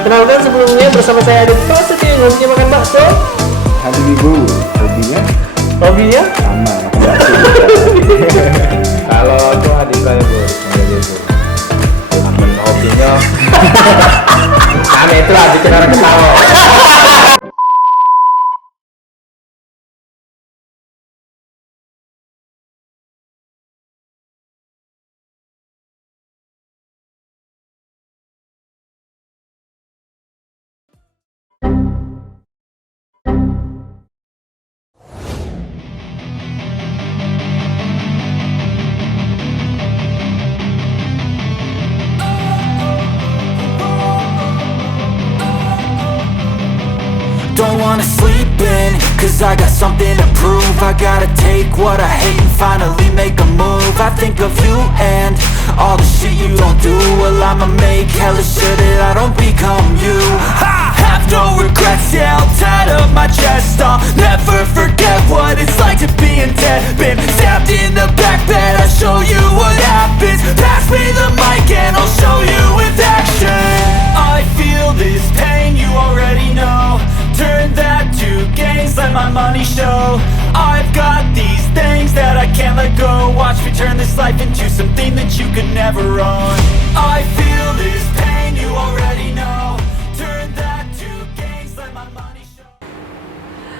Kenalkan sebelumnya bersama saya ada Prasetyo yang hobinya makan bakso. Hadi Wibowo, hobinya Hobinya? sama makan bakso. Kalau aku Hadi Prayogo, hobinya sama itu lah bikin orang ketawa. Don't wanna sleep in, cause I got something to prove. I gotta take what I hate and finally make a move. I think of you and all the shit you don't do. Well, I'ma make hella sure that I don't become you. I have no regrets, yeah, I'll tie up my chest. I'll never forget what it's like to be in debt. Been stabbed in the back bed, I'll show you what happens. Pass me the mic and I'll show you with action. I feel this pain, you already know. Turn that to gains, let my money show. I've got these things that I can't let go. Watch me turn this life into something that you could never own. I feel this pain, you already know. Turn that to gains, let my money show.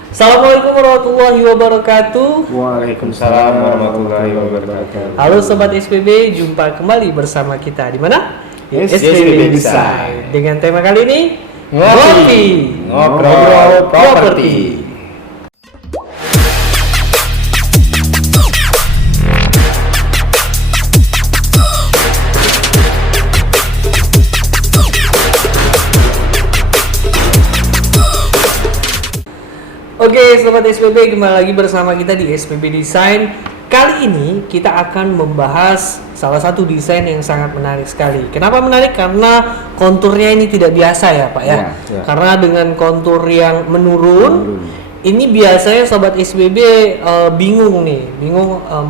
Assalamualaikum warahmatullahi wabarakatuh. Waalaikumsalam warahmatullahi wabarakatuh. Halo Sobat SPB, jumpa kembali bersama kita di mana? SPB Design. Dengan tema kali ini Ngobrol properti. Oke, Sobat SPB, kembali lagi bersama kita di SPB Design. Kali ini kita akan membahas salah satu desain yang sangat menarik sekali. Kenapa menarik? Karena konturnya ini tidak biasa ya Pak ya. Ya. Karena dengan kontur yang menurun, ini biasanya Sobat SPB bingung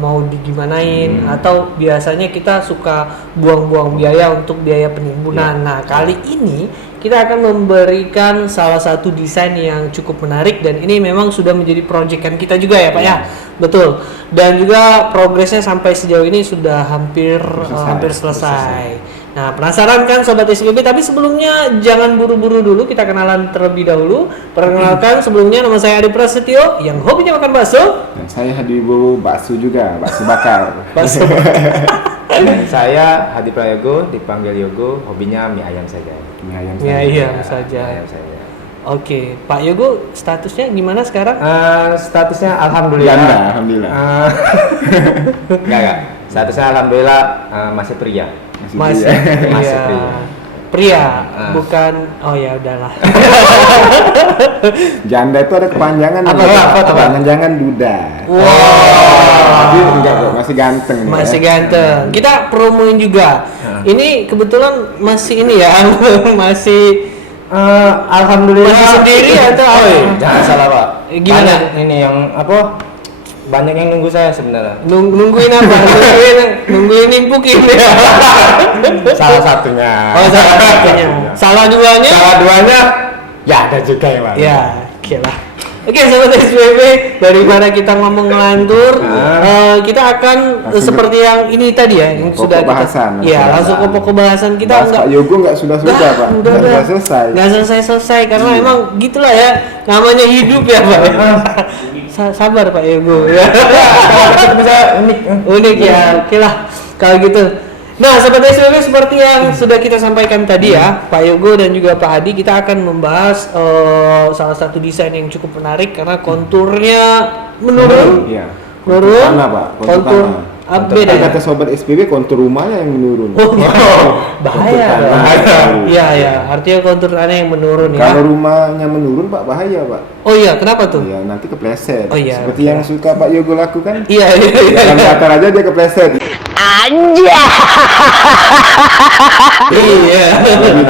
mau digimanain, atau biasanya kita suka buang-buang biaya untuk biaya penimbunan. Nah, kali ini kita akan memberikan salah satu desain yang cukup menarik, dan ini memang sudah menjadi proyekan kita juga ya Pak ya. Betul. Dan juga progresnya sampai sejauh ini sudah hampir selesai. Nah, penasaran kan Sobat SPB? Tapi sebelumnya jangan buru-buru dulu, kita kenalan terlebih dahulu. Perkenalkan, sebelumnya nama saya Adi Prasetyo yang hobinya makan bakso. Dan saya Hadi Wibowo, bakso juga, bakso bakar. Bakso. Saya Hadi Prayogo, dipanggil Yogo, hobinya mie ayam saja. Mie ayam Ya, saja. iya Mie saja. ayam saja. Oke, Pak Yogo, statusnya gimana sekarang? Statusnya alhamdulillah. Janda, alhamdulillah. Enggak. Statusnya alhamdulillah masih pria. Masih Masih pria, bukan. Oh ya udahlah. Janda itu ada kepanjangan. Apa? Jangan duda. Wow. Tapi enggak kok, masih ganteng. Masih ya. ganteng. Kita promoin juga. Ini kebetulan masih ini ya, masih Alhamdulillah. masih sendiri atau apa? Jangan salah Pak. Gimana? Banyak ini yang apa? Banyak yang nunggu saya sebenarnya. Nungguin apa? nungguin nimpukin ya. Salah satunya. Oh, salah satunya. Salah duanya? Salah duanya ya ada juga ya Pak. Ya, oke lah. Oke, Sobat SPB, daripada kita ngomong ngelantur, kita akan seperti yang ini tadi ya, yang Pokok sudah bahasan, kita. Iya, langsung ke pokok bahasan kita. Bahas Pak Yogo nggak sudah Pak. Udah. Nggak selesai. Nggak selesai karena emang gitulah ya, namanya hidup ya Pak. Sabar Pak Yogo. Ya. Bisa Unik ya, oke lah kalau gitu. Nah, Sobat SPB, seperti yang sudah kita sampaikan tadi ya, Pak Yogo dan juga Pak Hadi, kita akan membahas salah satu desain yang cukup menarik karena konturnya menurun. Iya. Menurun. Tanah, Pak. Kontur Tanah. beda ya. Kata Sobat SPB, kontur rumahnya yang menurun. Oh, bahaya. Kontur Bahaya. tanah. Iya, artinya kontur tanah yang menurun ya. Kalau rumahnya menurun Pak, bahaya Pak. Oh iya, kenapa tuh? Iya, nanti kepleset. Oh, iya. Seperti yang suka Pak Yogo lakukan. Iya. Dalam datar aja dia kepleset. Iya.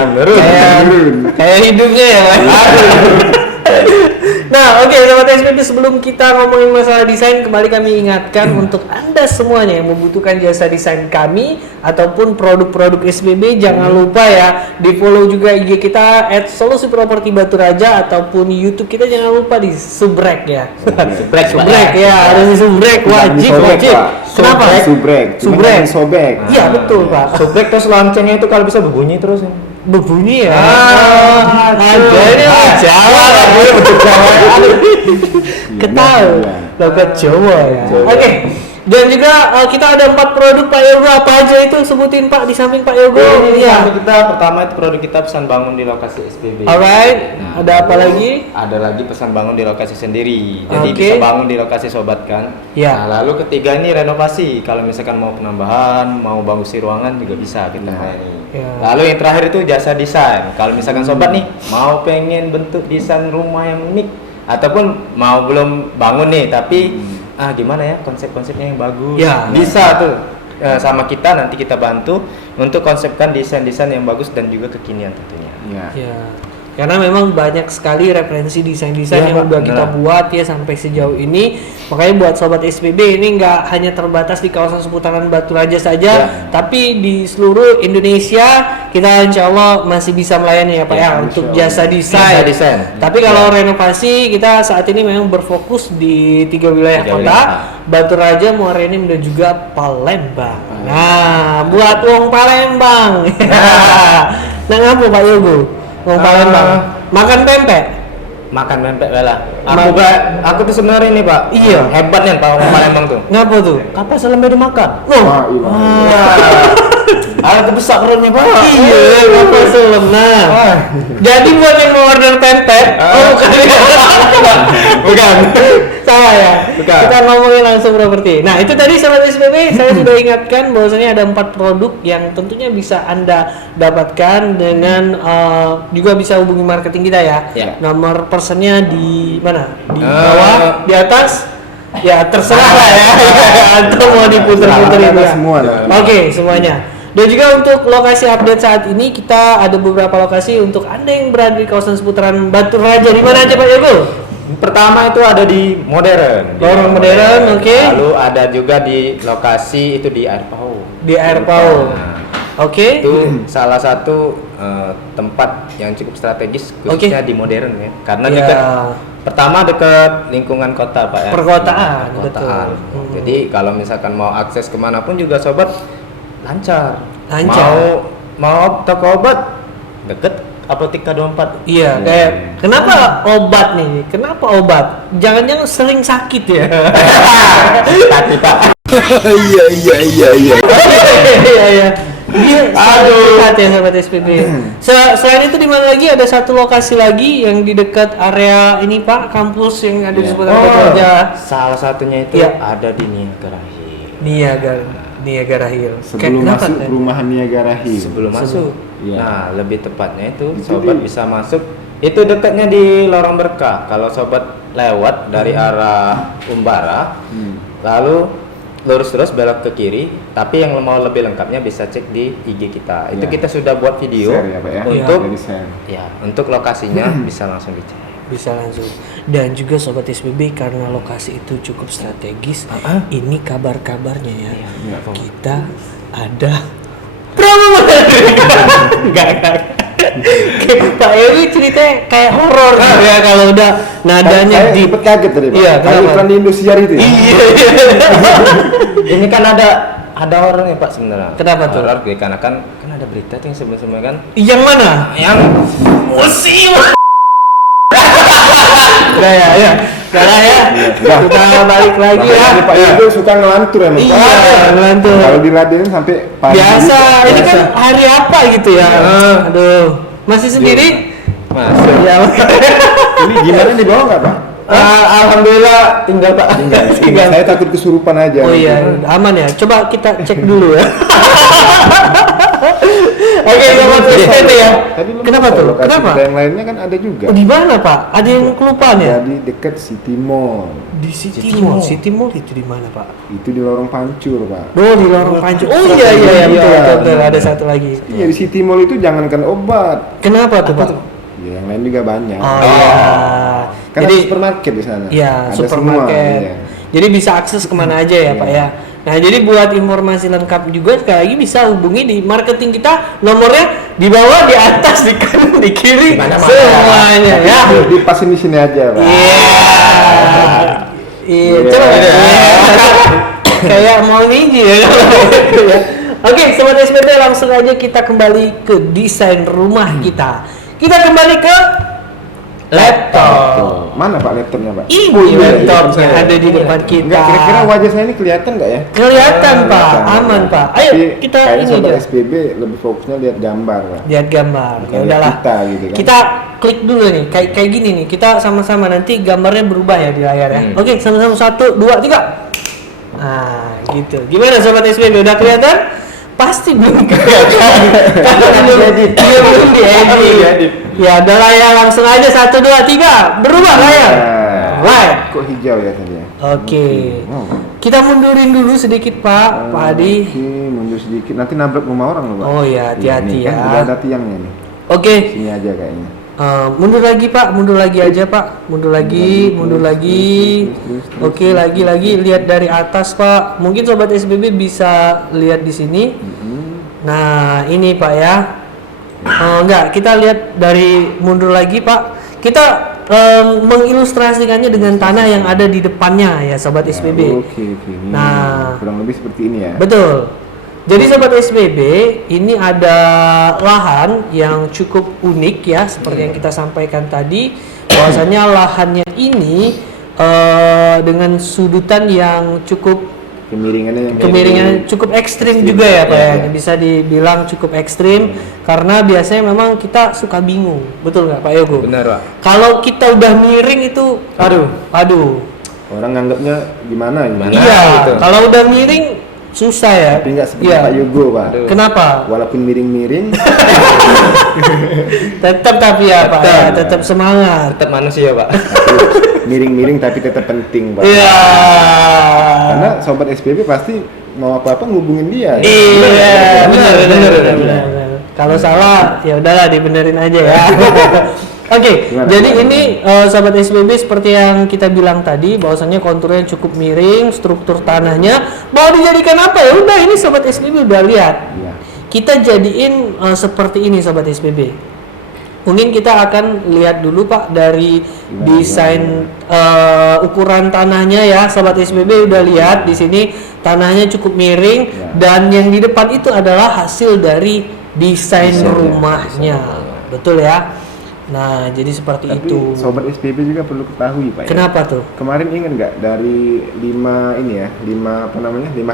Menurun. Kayak hidupnya ya Pak. Nah, oke, sobat SPB, sebelum kita ngomongin masalah desain, kembali kami ingatkan untuk Anda semuanya yang membutuhkan jasa desain kami ataupun produk-produk SPB, jangan lupa ya di-follow juga IG kita @solusiproperti_baturaja ataupun YouTube kita, jangan lupa di subrek ya. Subrek ya, harus di subrek, wajib. Kenapa? Subrek. Sobek. Iya, betul, Pak. Subrek terus loncengnya itu kalau bisa berbunyi terus. Berbunyi ya. Ada ini Jawa. Ketahu logat Jawa ya. Oke. Dan juga kita ada 4 produk Pak Yogo, apa aja itu sebutin Pak di samping Pak Yogo. Iya. Kita pertama itu produk kita pesan bangun di lokasi SPB. Alright. Ada apa lagi? Ada lagi pesan bangun di lokasi sendiri. Jadi Oke. bisa bangun di lokasi sobat kan. Ya. Nah, lalu ketiga ini renovasi. Kalau misalkan mau penambahan, mau bagusi ruangan juga bisa kita layani. Ya. Lalu yang terakhir itu jasa desain. Kalau misalkan sobat nih mau pengen bentuk desain rumah yang unik ataupun mau belum bangun nih tapi gimana ya konsep-konsepnya yang bagus, Ya. bisa tuh sama kita, nanti kita bantu untuk konsepkan desain-desain yang bagus dan juga kekinian tentunya. Ya. Ya. Karena memang banyak sekali referensi desain-desain Iya, yang Pak, udah kita benar. buat ya sampai sejauh ini. Makanya buat sobat SPB ini nggak hanya terbatas di kawasan seputaran Baturaja saja, Ya. tapi di seluruh Indonesia kita insya Allah masih bisa melayani ya Pak Ya, ya, insya untuk Allah. jasa desain. Jasa desain. Tapi kalau renovasi kita saat ini memang berfokus di 3 wilayah 3 kota, wilayah. Baturaja, Muarani dan juga Palembang. Nah, buat wong Palembang. Nah, ngapa Pak Yogo? Wong Palembang. Makan pempek. Makan pempek bela. Aku tuh sebenarnya ini Pak. Iya. Hebatnya Pak orang Palembang tuh. Ngapa tuh? Kapal selam dimakan. Loh. Wah, iya. Ada besar perutnya Pak. Iya, ngapa selem. Nah. Jadi buat yang mau order pempek, bukan. Salah ya. Bukan. Kita ngomongin langsung properti. Nah, itu tadi sobat SPB saya sudah ingatkan bahwasanya ada 4 produk yang tentunya bisa Anda dapatkan dengan juga bisa hubungi marketing kita ya. Ya. Nomor personnya di mana? Di bawah, di atas? Ya, terserah lah ya. Atau mau diputer-puter itu ya. Semua. Oke, semuanya. Dan juga untuk lokasi update saat ini kita ada beberapa lokasi untuk Anda yang berada di kawasan seputaran Baturaja. Di mana aja Pak Yogo? Pertama itu ada di Modern. Lorong Modern, oke. Lalu ada juga di lokasi itu di Air Pau. Di Air Pau. Nah, Oke. itu salah satu tempat yang cukup strategis khususnya di Modern ya. Karena Ya. dekat pertama dekat lingkungan kota Pak ya. Perkotaan, Perkotaan. betul. Jadi kalau misalkan mau akses kemanapun juga sobat lancar. Lancar. Mau toko obat deket Apotika 24. Iya, kayak kenapa obat nih? Kenapa obat? Jangan-jangan sering sakit ya? Tapi Pak. Iya. Iya, iya. Dia Aduh. dekat ya sahabat SPB. Selain itu di mana lagi ada satu lokasi lagi yang di dekat area ini Pak, kampus yang ada di seputaran Baturaja. Salah satunya itu Iya. ada di Niagara Hill. Niagara Hill. Sebelum Kenapa, masuk Ted? perumahan Niagara Hill. Sebelum masuk. Iya. Nah, lebih tepatnya itu Itu sobat di- bisa masuk. Itu dekatnya di Lorong Berkah. Kalau sobat lewat dari arah Umbara, lalu lurus terus belok ke kiri. Tapi yang mau lebih lengkapnya bisa cek di IG kita. Itu Iya. kita sudah buat video Share ya, Pak ya. untuk Jadi share. ya untuk lokasinya bisa langsung dicek. Bisa langsung. Dan juga sobat SPB karena lokasi itu cukup strategis, ini kabar-kabarnya ya. Iya. Kita ada promo. Enggak. Pak Ewi ceritanya kayak horor ya kalau udah nadanya Saya di sempet kaget tadi, Pak. Iya, Kayak kenapa? iklan di Indosiar itu ya. Iya. Ini kan ada horornya Pak sebenarnya. Kenapa tuh? Horor dikarenakan kan ada berita tuh yang sebelum-sebelumnya kan Yang mana? yang musim. Udah ya. Udah ya. Kita balik lagi ya. Makanya Pak Yogo suka ngelantur emang. Iya, Pak. ngelantur. Kalau diladenin sampai pagi. Biasa, ini kan Biasa. hari apa gitu ya? Aduh, masih sendiri? Masuk. Ya. Ini gimana di bawah nggak Pak? Alhamdulillah tinggal Pak. Tinggal. Saya takut kesurupan aja. Oh iya, aman ya. Coba kita cek dulu ya. Oke, sobat SPB ya. Tadi lu Kenapa lupa, tuh? lokasi Kenapa? kita yang lainnya kan ada juga. Oh, di mana Pak? Ada yang kelupaan ya? Jadi dekat City Mall. Di City Mall. City Mall itu di mana Pak? Itu di Lorong Pancur, Pak. Oh, di Lorong Pancur. Oh iya iya betul. Ada satu lagi. Iya, di City Mall itu jangankan obat. Kenapa tuh Pak? Ya, yang lain juga banyak. Oh iya. Kan ada supermarket di sana. Iya, Ada supermarket. semua, iya. Jadi bisa akses kemana aja ya Pak ya. Nah jadi buat informasi lengkap juga sekali lagi bisa hubungi di marketing kita, nomornya di bawah, di atas, di kanan, di kiri, Mana-mana. semuanya ya. Dipasin di sini aja, Pak. Iya, Iya. coba kayak mau niji ya. Oke, sobat SPP langsung aja kita kembali ke desain rumah kita. Kita kembali ke laptop. Tuh. Mana Pak laptopnya, Pak? Ini Oh, iya, laptop iya, yang saya. ada di depan kita. Enggak, kira-kira wajah saya ini kelihatan nggak ya? Kelihatan Pak, Kelihatan. aman Pak. Ayo Tapi kita kayaknya ini sobat aja. SPB lebih fokusnya lihat gambar, Pak. Lihat gambar. Bukan Ya lihat udahlah. kita gitu kan. Kita klik dulu nih, kayak gini nih. Kita sama-sama nanti gambarnya berubah ya di layar ya. Oke, sama-sama 1, 2, 3. Nah, gitu. Gimana sobat SPB? Udah kelihatan? Pasti belum kelihatan. Karena belum diedit. Ya, udah lah ya, langsung aja 1, 2, 3. Berubah layar. Right. Kok hijau ya tadi ya? Oke. Oh. Kita mundurin dulu sedikit Pak Adi. Oke, mundur sedikit. Nanti nabrak rumah orang loh, Pak. Oh ya, hati-hati Iya, nih, kan ya. udah ada tiangnya nih. Oke. Sini aja kayaknya. Mundur lagi Pak, mundur lagi aja Pak, mundur lagi. Terus. Oke, lagi lihat dari atas Pak. Mungkin sobat SPB bisa lihat di sini. Nah, ini Pak ya. Enggak, kita lihat dari mundur lagi Pak. Kita mengilustrasikannya dengan tanah yang ada di depannya ya sobat SPB. Oke. Nah. Kurang lebih seperti ini ya. Betul. Jadi sobat SPB, ini ada lahan yang cukup unik ya, seperti yang kita sampaikan tadi, bahwasanya lahannya ini dengan sudutan yang cukup Kemiringannya cukup ekstrim juga ya Pak ya. Bisa dibilang cukup ekstrim karena biasanya memang kita suka bingung, betul nggak Pak Yogo? Benar, Pak. Kalau kita udah miring itu, aduh. orang nganggapnya gimana gitu. Iya, gitu. kalau udah miring susah ya. Tapi nggak seperti Iya. Pak Yogo, Pak. Aduh. Kenapa? Walaupun miring-miring, Tetap tapi ya Pak, ya, tetap semangat. Tetap manusia, Pak. miring-miring tapi tetap penting, Pak. Iya. Karena sobat SPB pasti mau apa-apa ngubungin dia. Iya, benar. benar. Kalau salah ya udahlah dibenerin aja ya. Oke, Gimana? jadi ini sahabat SPB seperti yang kita bilang tadi, bahwasannya konturnya cukup miring, struktur tanahnya mau dijadikan apa ya? Udah ini sahabat SPB udah lihat. Iya. Kita jadiin seperti ini sahabat SPB. Mungkin kita akan lihat dulu Pak dari desain ukuran tanahnya ya, sahabat SPB udah lihat di sini tanahnya cukup miring dan yang di depan itu adalah hasil dari desain rumahnya, betul ya. Nah jadi seperti Tapi itu. sobat SPB juga perlu ketahui, Pak. Kenapa tuh? Kemarin ingat nggak dari 5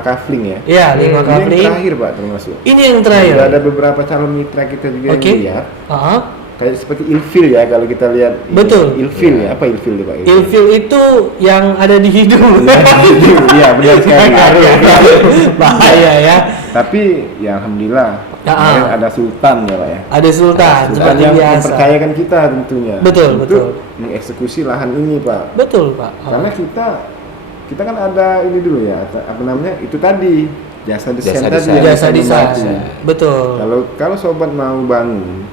kafling ya? Ya 5 Ini yang kafling. terakhir, Pak, termasuk. Ini yang terakhir. Sudah ada beberapa calon mitra kita juga Oke. yang lihat. Ah, Kayak seperti ilfil ya kalau kita lihat. ini. Betul. Ilfil ya, apa ilfil itu, Pak? ilfil itu yang ada di hidung. Iya, benar sekali. Bahaya ya. Tapi ya alhamdulillah kemarin ada sultan ya, Pak ya. Ada sultan Sultan seperti yang biasa. mempercayakan kita tentunya. Betul, untuk betul. mengeksekusi lahan ini, Pak. Betul Pak. Karena kita kan ada ini dulu ya, apa namanya? Itu tadi jasa desain Jasa tadi. desain. yang Jasa bisa desain. membantu. Betul. Kalau sobat mau bangun,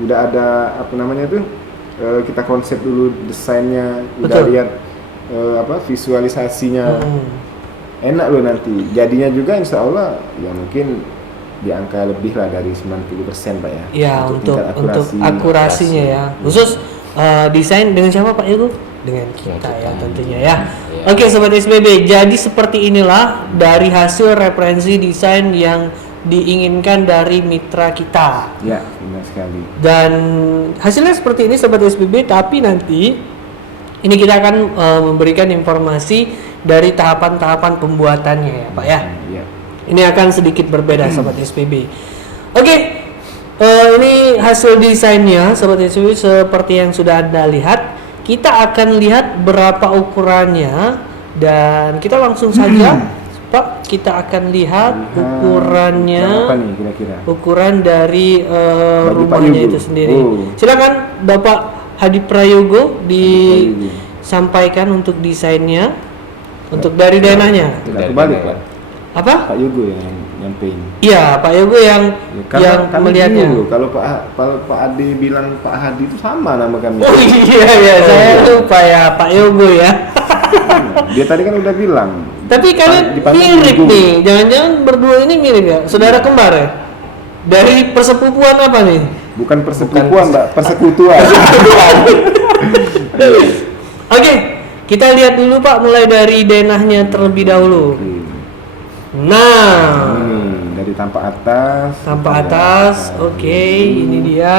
udah ada apa namanya tuh? Kita konsep dulu desainnya, udah Betul. lihat visualisasinya. Enak loh nanti. Jadinya juga insya Allah ya mungkin di angka lebih lah dari 90% Pak ya. Ya untuk tingkat akurasinya ya. Khusus desain dengan siapa Pak Yogo? Dengan kita ya tentunya ya. Oke sobat SPB, jadi seperti inilah dari hasil referensi desain yang diinginkan dari mitra kita. Ya, benar sekali. Dan hasilnya seperti ini sobat SPB, tapi nanti ini kita akan memberikan informasi dari tahapan-tahapan pembuatannya ya Pak ya. Iya. Ini akan sedikit berbeda sobat SPB. Oke, ini hasil desainnya sobat SPB seperti yang sudah Anda lihat. Kita akan lihat berapa ukurannya dan kita langsung saja Pak, kita akan lihat ukurannya. Apa nih kira-kira? Ukuran dari Bagi Pak rumahnya Yogo. itu sendiri. Oh. Silakan Bapak Hadi Prayogo disampaikan untuk desainnya, untuk dari dananya. Tidak kebalik, Pak. Apa? Pak Yogo yang nyampein. Iya, Pak Yogo yang Karena kami melihatnya. bingung kalau Pak Ade bilang Pak Hadi itu sama nama kami. Oh iya, saya lupa ya Pak Yogo ya. Dia tadi kan udah bilang. Tapi kalian dipanggil mirip Yogo. nih, jangan-jangan berdua ini mirip ya, saudara kembar ya? Dari persepupuan apa nih? Bukan persepupuan, Mbak, persekutuan. Oke, kita lihat dulu Pak, mulai dari denahnya terlebih dahulu. Oke. Nah, Dari tampak atas. tampak kita atas, lihat. oke, ini dia.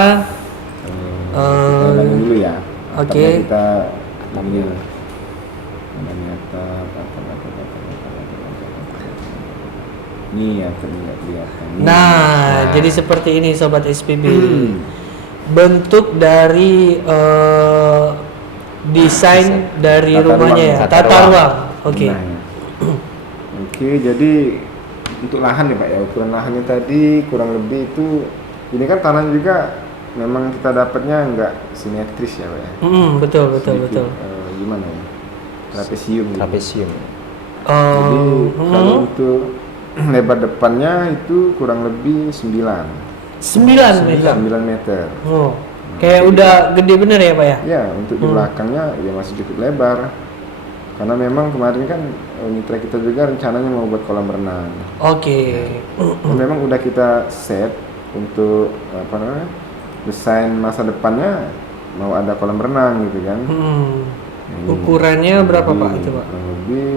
Kita ulangin dulu ya. Oke. Atapnya kita ambil. Ini ya terlihat kelihatan. Nah, jadi seperti ini Sobat SPB. Hmm. Bentuk dari desain dari Tata rumahnya ya, ruang. tata ruang. Oke. Nah, ya. Oke, jadi untuk lahan ya Pak ya, ukuran lahannya tadi kurang lebih itu, ini kan tanah juga memang kita dapatnya nggak simetris ya Pak ya. Betul. Sedikit, gimana ya? Trapesium. Gitu. Trapesium. Jadi kalau untuk lebar depannya itu kurang lebih 9 9 meter. meter. Oh, kayak udah gede bener ya Pak ya? Ya, untuk di belakangnya ya masih cukup lebar. Karena memang kemarin kan mitra kita juga rencananya mau buat kolam renang. Oke. Dan memang udah kita set untuk apa namanya? Desain masa depannya mau ada kolam renang gitu kan. Ini Ukurannya berapa Pak itu Pak? kurang lebih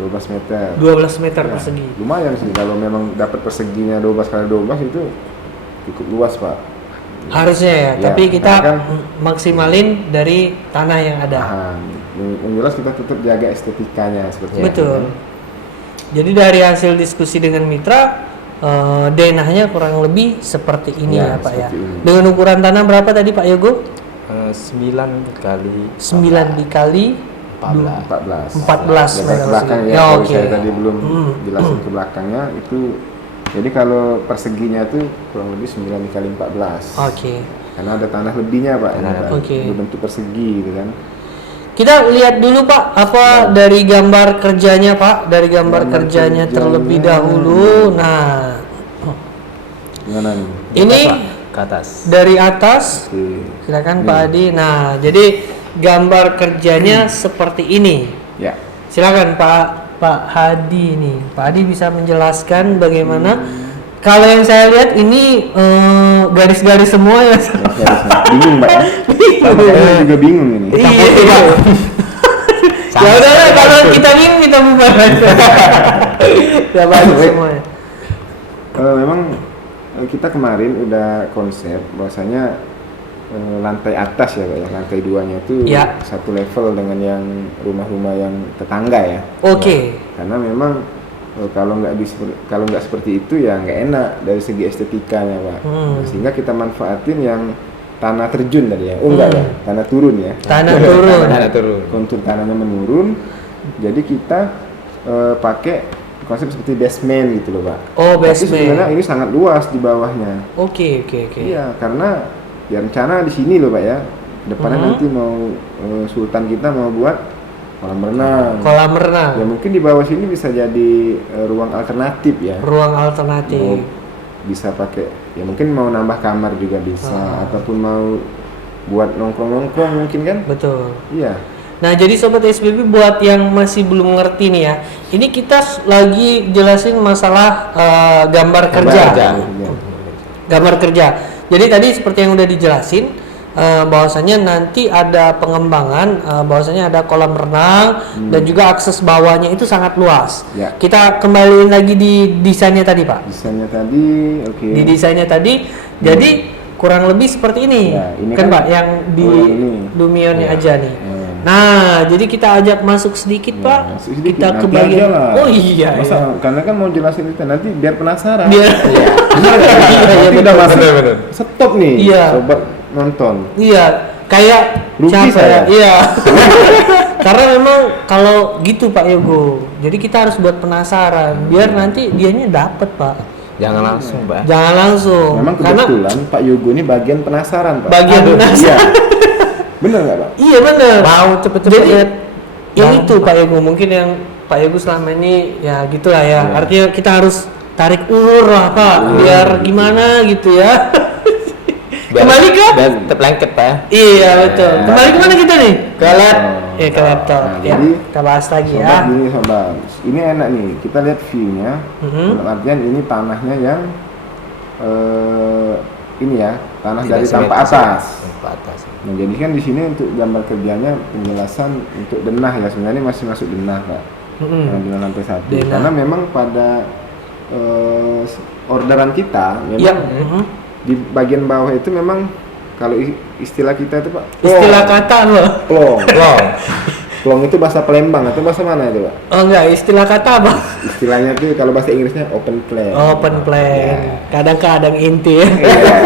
12 meter. 12 meter Ya, persegi. lumayan sih kalau memang dapat perseginya 12 kali 12 itu cukup luas Pak. Harusnya ya, Ya, tapi kita karena kan maksimalin dari tanah yang ada. Nah, yang jelas kita tetap jaga estetikanya seperti itu. Betul. kan. Jadi dari hasil diskusi dengan mitra, denahnya kurang lebih seperti ini Ya, ya Pak ya. seperti ini. Dengan ukuran tanah berapa tadi Pak Yogo? 9 kali 9 dikali 14 14 Lebar meter belakang persegi. ya, Ya, kalau oke. saya tadi belum jelasin ke belakangnya itu. Jadi kalau perseginya itu kurang lebih 9 dikali 14 Oke. karena ada tanah lebihnya Pak, ini, Pak. Oke. Berbentuk persegi gitu kan. Kita lihat dulu Pak, apa dari gambar kerjanya Pak, dari gambar Gambar kerjanya kerjanya. terlebih dahulu. Nah, Gimana nih? ini ke atas. dari atas, Oke. silakan Pak Adi. Nah, jadi gambar kerjanya seperti ini. Ya. Silakan Pak Hadi nih. Pak Hadi bisa menjelaskan bagaimana? Kalau yang saya lihat ini garis-garis semua ya. Bingung Pak ya. Sama saya juga bingung ini. Iya. Ya udahlah, kalau kita bingung kita bubar aja. Ya bagus semuanya. Memang kita kemarin udah konsep bahwasanya lantai atas ya Pak ya, lantai 2-nya itu Ya. satu level dengan yang rumah-rumah yang tetangga ya. Oke. Karena memang kalau nggak seperti itu ya nggak enak dari segi estetikanya Pak. Nah, sehingga kita manfaatin yang tanah terjun tadi ya. Oh enggak ya, tanah turun ya. Tanah turun. Tanah turun. Kontur tanahnya menurun. Jadi kita pakai konsep seperti basement gitu loh Pak. Oh, Tapi basement. sebenarnya ini sangat luas di bawahnya. Oke. Iya, karena ya rencana di sini loh Pak ya. Depannya nanti mau sultan kita mau buat kolam renang. Kolam renang. Ya mungkin di bawah sini bisa jadi ruang alternatif ya. Ruang Mau alternatif. bisa pakai ya mungkin mau nambah kamar juga bisa ataupun mau buat nongkrong mungkin kan? Betul. Iya. Nah, jadi sobat SBB buat yang masih belum ngerti nih ya. Ini kita lagi jelasin masalah gambar kerja. Iya. Gambar kerja. Jadi tadi seperti yang udah dijelasin bahwasanya nanti ada pengembangan bahwasanya ada kolam renang dan juga akses bawahnya itu sangat luas. Ya. Kita kembaliin lagi di desainnya tadi, Pak. Desainnya tadi oke. Di desainnya tadi jadi kurang lebih seperti ini. Ya, ini kan kan- Pak yang di Oh, ini. Dumionnya Ya. aja nih. Ya. Nah, jadi kita ajak masuk sedikit, Ya, Pak. masuk sedikit. Kita ke Nanti bagian. aja lah. Oh iya. Masa, iya. karena kan mau jelasin itu nanti biar penasaran. Dia Bener kan? Iya, Nanti udah masuk bener. stop nih Iya. sobat nonton. iya, kayak Rugi siapa saya. ya? Iya. Karena memang kalau gitu Pak Yogo. Jadi kita harus buat penasaran biar nanti dianya dapet, Pak. Jangan langsung, Mbak. Jangan langsung. Memang Karena kebetulan Pak Yogo ini bagian penasaran Pak. bagian Iya. penasaran. Bener nggak Pak? Iya bener. Mau cepet-cepet Jadi lihat. yang itu Pak Yogo mungkin yang Pak Yogo selama ini ya gitulah ya. Iya. Artinya kita harus tarik ulur lah Pak, biar gimana gitu ya. Kembali ke? Biar tetap lengket Pak ya. Iya betul. Kembali kemana kita nih? Ke lab. Ke laptop. Nah, Ya, jadi, kita bahas lagi Sobat, ya. gini sobat, ini enak nih, kita lihat view-nya. Dalam artian ini tanahnya yang ini ya, tanah Tidak dari tanpa simetris, atas. Tanpa atas. Nah, jadi kan di sini untuk gambar kerjanya penjelasan untuk denah ya, sebenarnya masih masuk denah Pak. Denah lantai 1. Denah. Karena memang pada orderan kita memang Ya. di bagian bawah itu memang kalau istilah kita itu Pak, Istilah kata loh. plong. Wow. Plong itu bahasa Palembang atau bahasa mana itu Pak? Oh enggak, istilah kata apa? Istilahnya tuh kalau bahasa Inggrisnya open plan. Open plan. Kadang-kadang inti ya. Iya.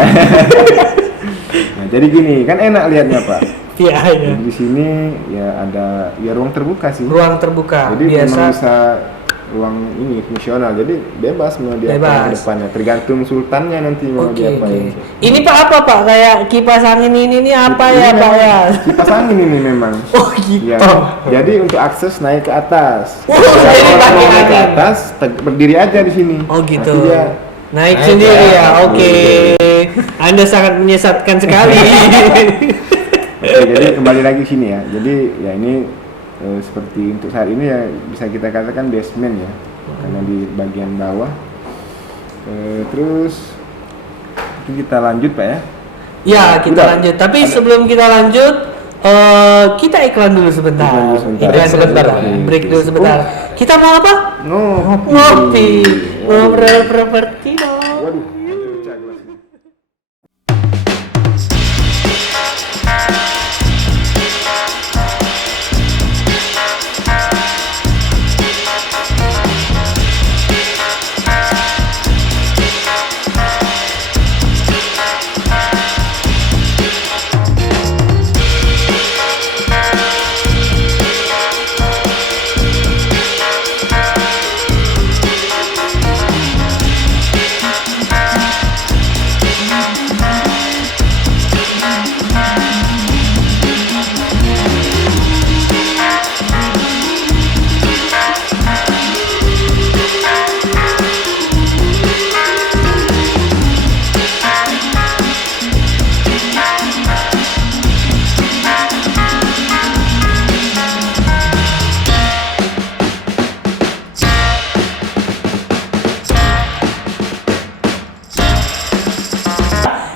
Nah, jadi gini, kan enak lihatnya Pak. Iya, iya. Jadi di sini ya ada ya ruang terbuka sih. Ruang terbuka. Jadi Biasa. memang bisa ruang ini fungsional. Jadi bebas mau diapain Bebas. ke depannya, tergantung sultannya nanti mau Oke, diapain. oke. Ini Pak apa Pak? Kayak kipas angin ini apa Ini ya Pak memang ya? Kipas angin ini memang. Oh gitu. Ya, jadi untuk akses naik ke atas. Oh, jadi Kalau pakai mau naik ke angin. atas, berdiri aja di sini. Oh gitu. Nanti dia Naik Naik sendiri ya. ya. Oke. Anda sangat menyesatkan sekali. Oke, jadi kembali lagi sini ya. Jadi ya ini seperti untuk saat ini ya bisa kita katakan basement ya, karena di bagian bawah. Terus mungkin kita lanjut Pak ya. Ya, kita Udah. lanjut. Tapi sebelum kita lanjut, kita iklan dulu sebentar. Iklan dulu sebentar. Iklan Sebentar. Break Oke. dulu sebentar. Kita mau apa? Ngopi. Ngobrol properti dong. Waduh, pecah gelasnya.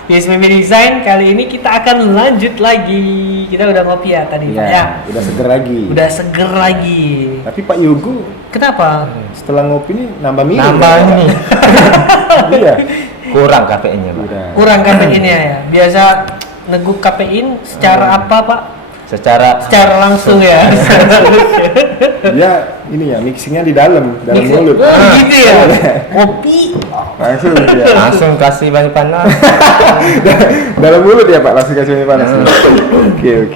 Di SPB Design kali ini kita akan lanjut lagi. Kita udah ngopi ya tadi Pak ya. Ya, udah seger lagi. Udah seger lagi. Tapi Pak Yogo Kenapa? setelah ngopi ini nambah minum. Nambah ya? ini. Iya. Kurang kafeinnya Pak. Udah. Kurang kafeinnya ya. Biasa neguk kafein secara apa Pak? Secara Secara langsung ya. Dia ini ya mixingnya di dalam mulut. Oh, gitu ya. Kopi. Langsung ya. langsung kasih banyak panas. Dalam mulut ya Pak, langsung kasih minyak panas. Oke.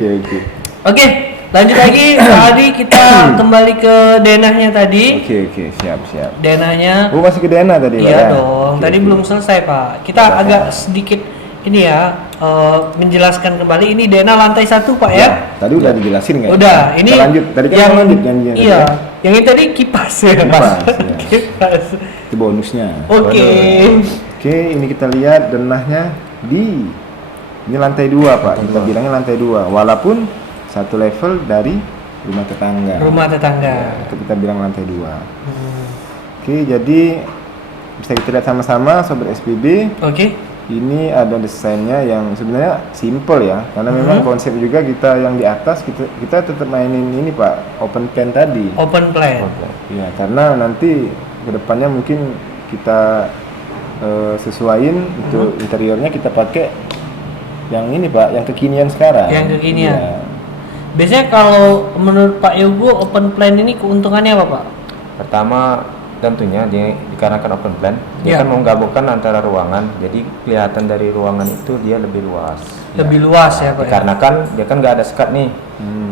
Oke, lanjut lagi. Tadi kita kembali ke denahnya tadi. Oke, siap. Denahnya. Oh, masih ke Dena tadi Pak, Iya ya? dong. Oke, Tadi oke. belum selesai Pak. Kita agak sedikit ini ya menjelaskan kembali. Ini denah lantai 1 Pak ya. Tadi udah dijelasin nggak? Udah. Ini Kita lanjut. Tadi kan mau lanjut janjian. Iya. Yang ini tadi kipas ya. Kipas, ya. Kipas. Itu bonusnya. Oke. Oke, ini kita lihat denahnya ini lantai 2 Pak. Kita bilangnya lantai 2. Walaupun satu level dari rumah tetangga. Rumah tetangga. Ya, itu kita bilang lantai 2. Hmm. Oke, jadi bisa kita lihat sama-sama Sobat SPB. Oke. Ini ada desainnya yang sebenarnya simple ya, karena memang konsep juga kita yang di atas kita tetap mainin ini Pak, open plan tadi. Open plan. Ya, karena nanti kedepannya mungkin kita sesuaiin untuk interiornya kita pakai yang ini Pak, yang kekinian sekarang. Yang kekinian. Iya. Biasanya kalau menurut Pak Yogo open plan ini keuntungannya apa Pak? Pertama tentunya dia dikarenakan open plan, Ya. dia kan menggabungkan antara ruangan, jadi kelihatan dari ruangan itu dia lebih luas. Lebih luas ya Pak. Ya? Dikarenakan dia kan nggak ada sekat nih,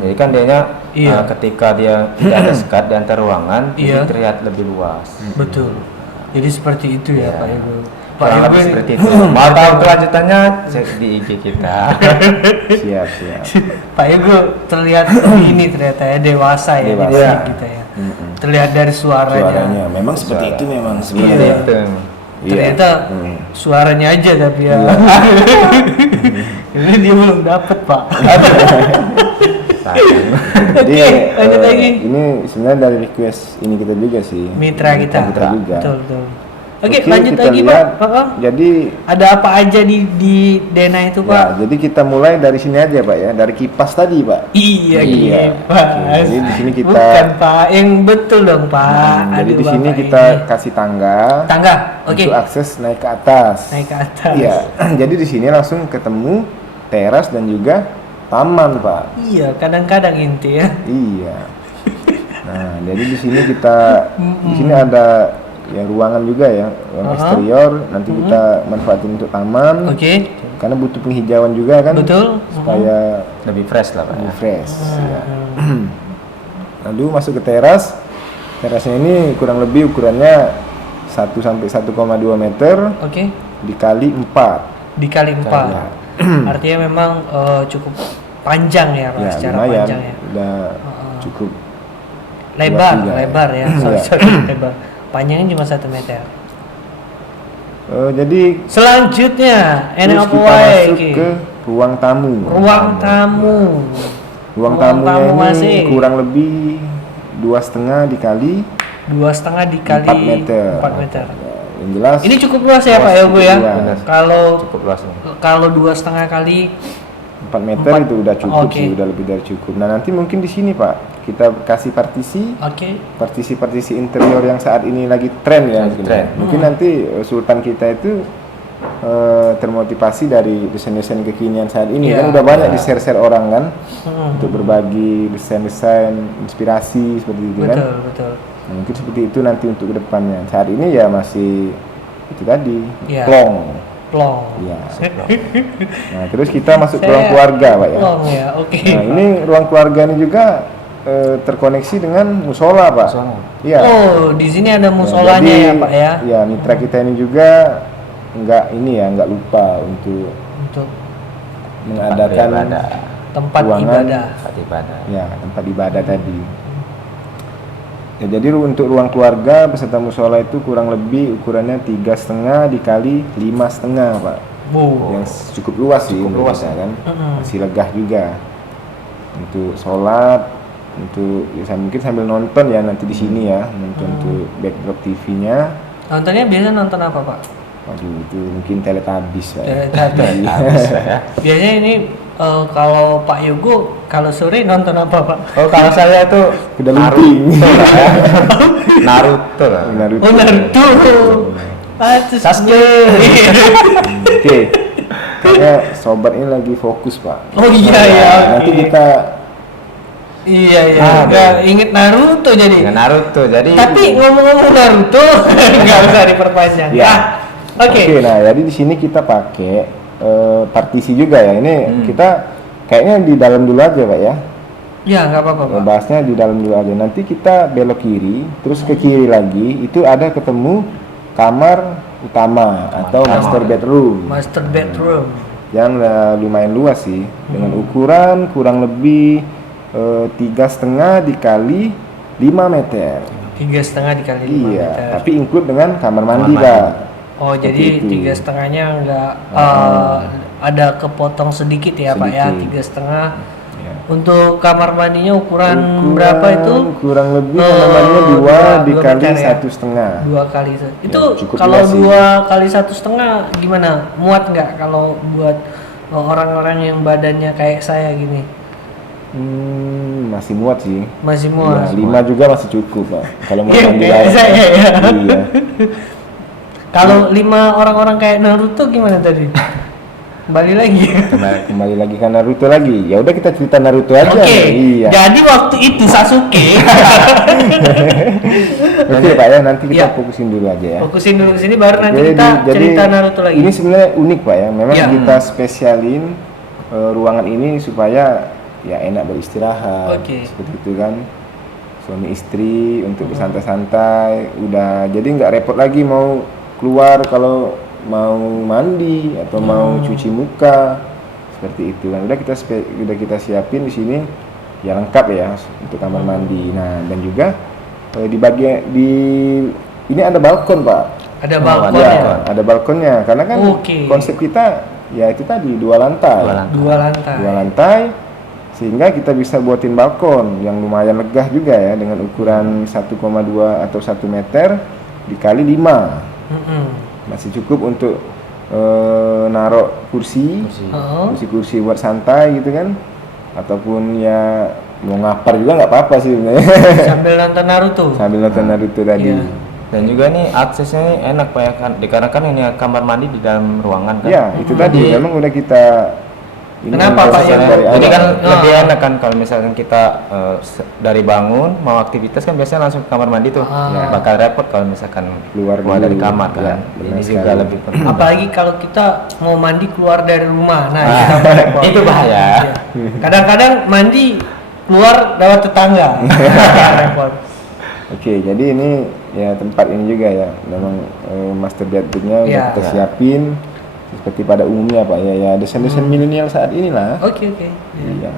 jadi kan dianya Iya. ketika dia tidak ada sekat di antara ruangan, Iya. jadi terlihat lebih luas. Betul. Jadi seperti itu ya Iya. Pak Yogo. Pak Kurang Yogo lebih ini- seperti itu. Mau tahu kelanjutannya cek di IG kita. Siap. Pak Yogo terlihat ini ternyata ya dewasa ya di Dewasa. sini kita ya. terlihat dari suaranya. Memang seperti itu memang Seperti sebenarnya. itu. Ternyata suaranya aja tapi ya. Ini dia belum dapat Pak. Sayang. Jadi lanjut lagi. ini sebenarnya dari request ini kita juga sih. Mitra kita. Kita juga. Betul. Oke, Oke, lanjut kita lagi lihat. Pak. Jadi Ada apa aja di Dena itu ya, Pak? jadi kita mulai dari sini aja Pak ya, dari kipas tadi Pak. Iya, Iya. Pak. Oke, jadi di sini kita- Bukan Pak, yang betul dong Pak. Jadi Aduh, di sini Bapak kita ini. kasih tangga Tangga. Oke. untuk akses naik ke atas. Naik ke atas. Iya. Jadi di sini langsung ketemu teras dan juga taman Pak. Iya, kadang-kadang inti ya. Iya. Nah, jadi di sini kita di sini ada ya ruangan juga ya, ruang eksterior. Nanti kita manfaatin untuk taman. Oke. Karena butuh penghijauan juga kan. Betul. Supaya Lebih fresh lah Pak. lebih Ya. fresh. Ya. Lalu masuk ke teras. Terasnya ini kurang lebih ukurannya 1 sampai 1,2 meter Oke. dikali 4. Dikali 4. Ya. Artinya memang cukup panjang ya Pak, Ya, secara lumayan. panjang ya. Udah cukup Lebar, juga ya. lebar ya. Sorry, Iya. sorry, lebar. Panjangnya cuma 1 meter. Jadi Selanjutnya, enak terus apa kita wae masuk iki? ke ruang tamu. Ruang tamu. Ruang Ruang tamunya tamu ini masih. kurang lebih 2,5 dikali 2,5 dikali 4 meter. 4 meter. Ya, yang jelas Ini cukup luas ya Pak ya Bu ya. Iya. Benar. Kalau Cukup luas nih. kalau 2,5 kali 4 meter itu udah cukup Oke. sih, udah lebih dari cukup. Nah, nanti mungkin di sini Pak, kita kasih partisi oke. partisi interior yang saat ini lagi tren ya. Lagi mungkin. tren. Mungkin nanti Sultan kita itu termotivasi dari desain-desain kekinian saat ini Iya. kan udah banyak Iya. di-share orang kan Hmm, untuk berbagi desain-desain inspirasi seperti itu kan. betul, betul. Nah, mungkin seperti itu nanti untuk kedepannya. Saat ini ya masih itu tadi Iya. plong. Plong. Iya. Nah, terus kita masuk ke ruang Saya- keluarga Pak ya. Plong ya, oke. Nah, ini ruang keluarga ini juga terkoneksi dengan musola Pak. Musola. Iya. Oh, di sini ada Nah, musolanya jadi, ya Pak ya. Ya, mitra kita ini juga nggak lupa untuk Untuk mengadakan ibadah. tempat Ruangan. ibadah. Tempat ibadah. ya tempat ibadah tadi. Ya, jadi untuk ruang keluarga beserta musola itu kurang lebih ukurannya 3,5 dikali 5,5 Pak. Bu. Yang cukup luas sih Cukup menurut luas saya ya. kan. Mm-mm. Masih legah juga untuk sholat, untuk ya, mungkin sambil nonton ya nanti di sini ya, nonton untuk backdrop TV-nya. Nontonnya biasa nonton apa Pak? Waduh, itu mungkin Teletubbies Pak. Teletubbies. Habis ya. Biasanya ini kalau Pak Yogo kalau sore nonton apa Pak? Oh kalau saya tuh Udah lumping. Naruto lah. Naruto. Oh Naruto. Sasuke. Oke. Kayaknya sobat ini lagi fokus Pak. Oh iya Nah, ya. Nanti kita Iya iya. Ah, Nggak inget Naruto jadi. Dengan Naruto jadi. Tapi ngomong-ngomong Naruto nggak usah diperpanjang. Ya. Ah, Oke. Nah jadi di sini kita pakai partisi juga ya. Ini kita kayaknya di dalam dulu aja Pak ya. Ya nggak apa-apa Pak. Bahasnya di dalam dulu aja. Nanti kita belok kiri, terus ke kiri lagi itu ada ketemu kamar utama atau utama. master bedroom. Master bedroom. Yang lumayan luas sih dengan ukuran kurang lebih 3,5 dikali 5 meter. 3,5 dikali 5 Iya, meter. tapi include dengan kamar mandi mandi. Pak. Oh Seperti jadi itu. 3,5-nya nggak ada kepotong sedikit ya Pak ya, Sedikit. 3,5. Ya. Untuk kamar mandinya ukuran Ukuran berapa itu? Kurang lebih kamar mandinya 2 dua dikali meter ya? 1,5. 2 kali itu cukup kalau luas sih. 2 kali 1,5 gimana? Muat nggak kalau buat orang-orang yang badannya kayak saya gini? Masih muat sih. Masih Ya, muat. 5 juga masih cukup Pak. Kalau mau Iya, mandi kayak layak. saya ya. Iya. Kalau 5 orang-orang kayak Naruto gimana tadi? Kembali lagi. Kembali lagi ke Naruto lagi. Ya udah kita cerita Naruto aja. Oke. Iya. Jadi waktu itu Sasuke Oke Pak ya, nanti kita Ya. fokusin dulu aja ya. fokusin dulu ke sini baru nanti Oke, kita jadi cerita Naruto lagi. Ini sebenarnya unik Pak ya. Memang Ya. kita spesialin ruangan ini supaya ya enak beristirahat. Oke. Seperti itu kan. Suami istri untuk bersantai-santai. Udah jadi nggak repot lagi mau keluar kalau mau mandi atau mau cuci muka. Seperti itu kan. Udah kita siapin di sini ya lengkap ya untuk kamar mandi. Nah, dan juga di bagian di ini ada balkon Pak. Ada Oh, balkon Ya, ya. ada balkonnya karena kan Oke. konsep kita ya itu tadi 2 lantai. 2 lantai. 2 lantai. 2 lantai sehingga kita bisa buatin balkon yang lumayan megah juga ya dengan ukuran 1,2 atau 1 meter dikali 5. Mm-mm. Masih cukup untuk naruh kursi, Heeh. kursi-kursi buat santai gitu kan, ataupun ya mau ngapar juga nggak apa-apa sih sebenarnya. Sambil nonton Naruto. Sambil nonton Naruto tadi. Iya. Dan juga nih aksesnya nih enak Pak ya kan, dikarenakan ini kamar mandi di dalam ruangan kan. Ya itu tadi Jadi- memang udah kita Kenapa, Pak, proses ya? dari Jadi awal. kan Ah. lebih enak kan kalau misalkan kita dari bangun mau aktivitas kan biasanya langsung ke kamar mandi tuh. Ah. Ya, bakal repot kalau misalkan Keluar keluar dari dulu. kamar Ya, kan. benar Ini juga sekali. lebih penting. Apalagi kalau kita mau mandi keluar dari rumah. Nah, Ah, kita repot. itu bahaya. Iya. Kadang-kadang mandi keluar lewat tetangga. Repot. Oke, jadi ini ya tempat ini juga ya, memang master bedroomnya udah Ya. kita siapin seperti pada umumnya Pak ya, desain-desain milenial saat inilah. Oke. Iya.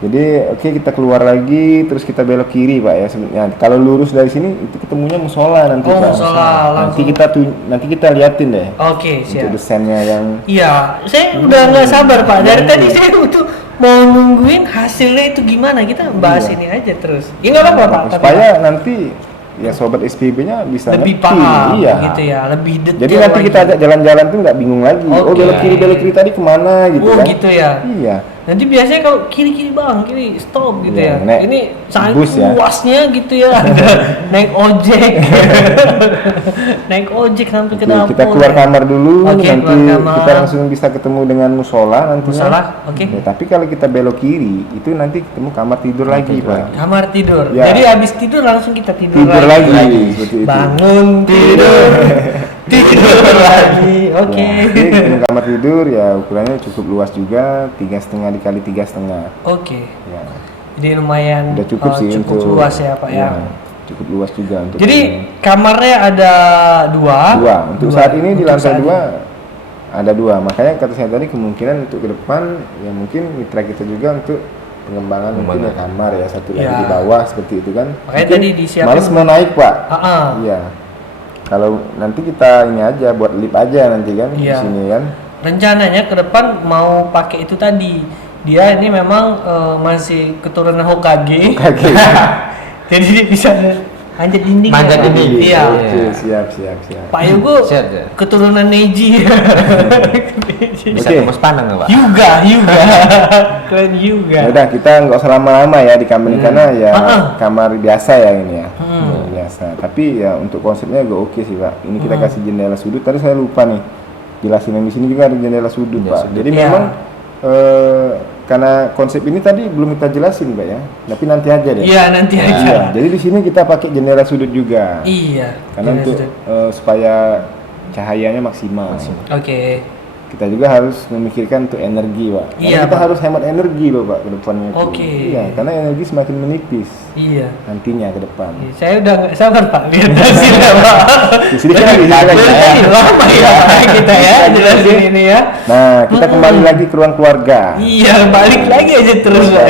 Jadi oke kita keluar lagi, terus kita belok kiri Pak ya. Sebenarnya kalau lurus dari sini itu ketemunya musola nanti Oh, Pak. musola, Nanti langsung. nanti kita liatin deh Oke, untuk siap. desainnya yang Iya, saya udah nggak sabar Pak. Dari tadi saya tuh mau nungguin hasilnya itu gimana. Kita bahas Iya. ini aja terus. Ya nggak apa-apa Pak. tapi supaya nanti ya sobat SPB-nya bisa lebih ngerti. paham Iya. gitu ya, lebih detail. Jadi nanti lagi. kita ajak jalan-jalan tuh nggak bingung lagi. Oh Oke. belok kiri tadi kemana gitu Oh kan? gitu ya. Iya. Nanti biasanya kalau kiri bang, kiri stop gitu Iya, ya. naik Ini sangat bus ya. luasnya gitu ya. Naik ojek, naik ojek sampai ke Oke, dapur. kita keluar kamar dulu, Oke, nanti keluar kamar. kita langsung bisa ketemu dengan musola nantinya. Musola, oke. Ya, tapi kalau kita belok kiri, itu nanti ketemu kamar tidur lagi, Pak. Kamar tidur. Ya. Jadi habis tidur langsung kita tidur, Tidur lagi, seperti itu. Bangun tidur, tidur lagi. Oke. Ya, oke, ketemu kamar tidur ya ukurannya cukup luas juga, 3,5 dikali 3,5. Oke. Ya, Jadi lumayan udah cukup sih cukup untuk luas ya Pak ya. cukup luas juga untuk Jadi ini. kamarnya ada dua. Dua. Untuk saat ini di Untuk lantai saat 2 ada 2. Makanya kata saya tadi kemungkinan untuk ke depan ya mungkin mitra kita juga untuk pengembangan mungkin ya kamar ya satu lagi Ya. di bawah seperti itu kan. Makanya Mungkin tadi disiapin. males mau naik Pak. Ah. Iya. Kalau nanti kita ini aja buat lift aja nanti kan di Iya. sini kan. Rencananya ke depan mau pakai itu tadi. Dia ini memang masih keturunan Hokage. Kaki. Jadi dia bisa manjat dinding. Manjat ya, Pak? dinding. Iya. Oke, siap. Pak Yogo Siap, siap. keturunan Neji. Bisa Oke. tembus pandang nggak Pak? Hyuga. Keren Hyuga. Ya udah kita nggak usah lama-lama ya di kamar ini karena ya Ah. kamar biasa ya ini ya. Hmm. Kamar biasa. Tapi ya untuk konsepnya juga oke sih Pak. Ini kita kasih jendela sudut. Tadi saya lupa nih jelasin yang di sini juga ada jendela sudut Ya, Pak. sudut. Jadi Iya. memang karena konsep ini tadi belum kita jelasin Pak ya. Tapi nanti aja deh. Iya nanti Iya, aja. jadi di sini kita pakai jendela sudut juga. Iya. Karena Iya, untuk sudah. supaya cahayanya maksimal. Oke. Kita juga harus memikirkan untuk energi, Pak. Karena Iya, kita Pak. harus hemat energi loh, Pak, ke depannya. itu. Oke. Iya, karena energi semakin menipis Iya. nantinya ke depan. Iya, saya udah nggak sabar Pak lihat hasilnya Pak. Di sini kan lagi, Dari tadi lama ya Pak kita ya jelasin ini ya. Nah, kita kembali lagi ke ruang keluarga. Iya balik lagi aja terus Pak.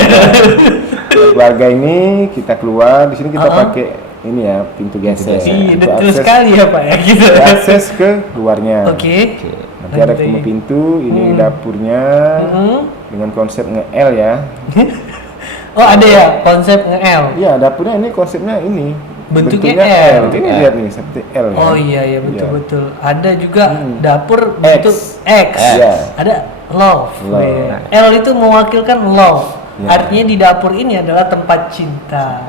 Ruang keluarga ini kita keluar, di sini kita Uh-uh. pakai ini ya, pintu geser. Iya Untuk detail sekali ya Pak ya gitu. akses ke luarnya. Oke. Nanti ada ketemu pintu, ini dapurnya Mhm. dengan konsep nge-L ya. Oh ada ya konsep nge-L. Iya, dapurnya ini konsepnya ini. Bentuknya L. Ini lihat nih seperti L. ya. Oh iya betul. Ada juga dapur X. bentuk X. Iya. Ada love. Love. Iya. L itu mewakilkan love. Iya. Artinya di dapur ini adalah tempat cinta.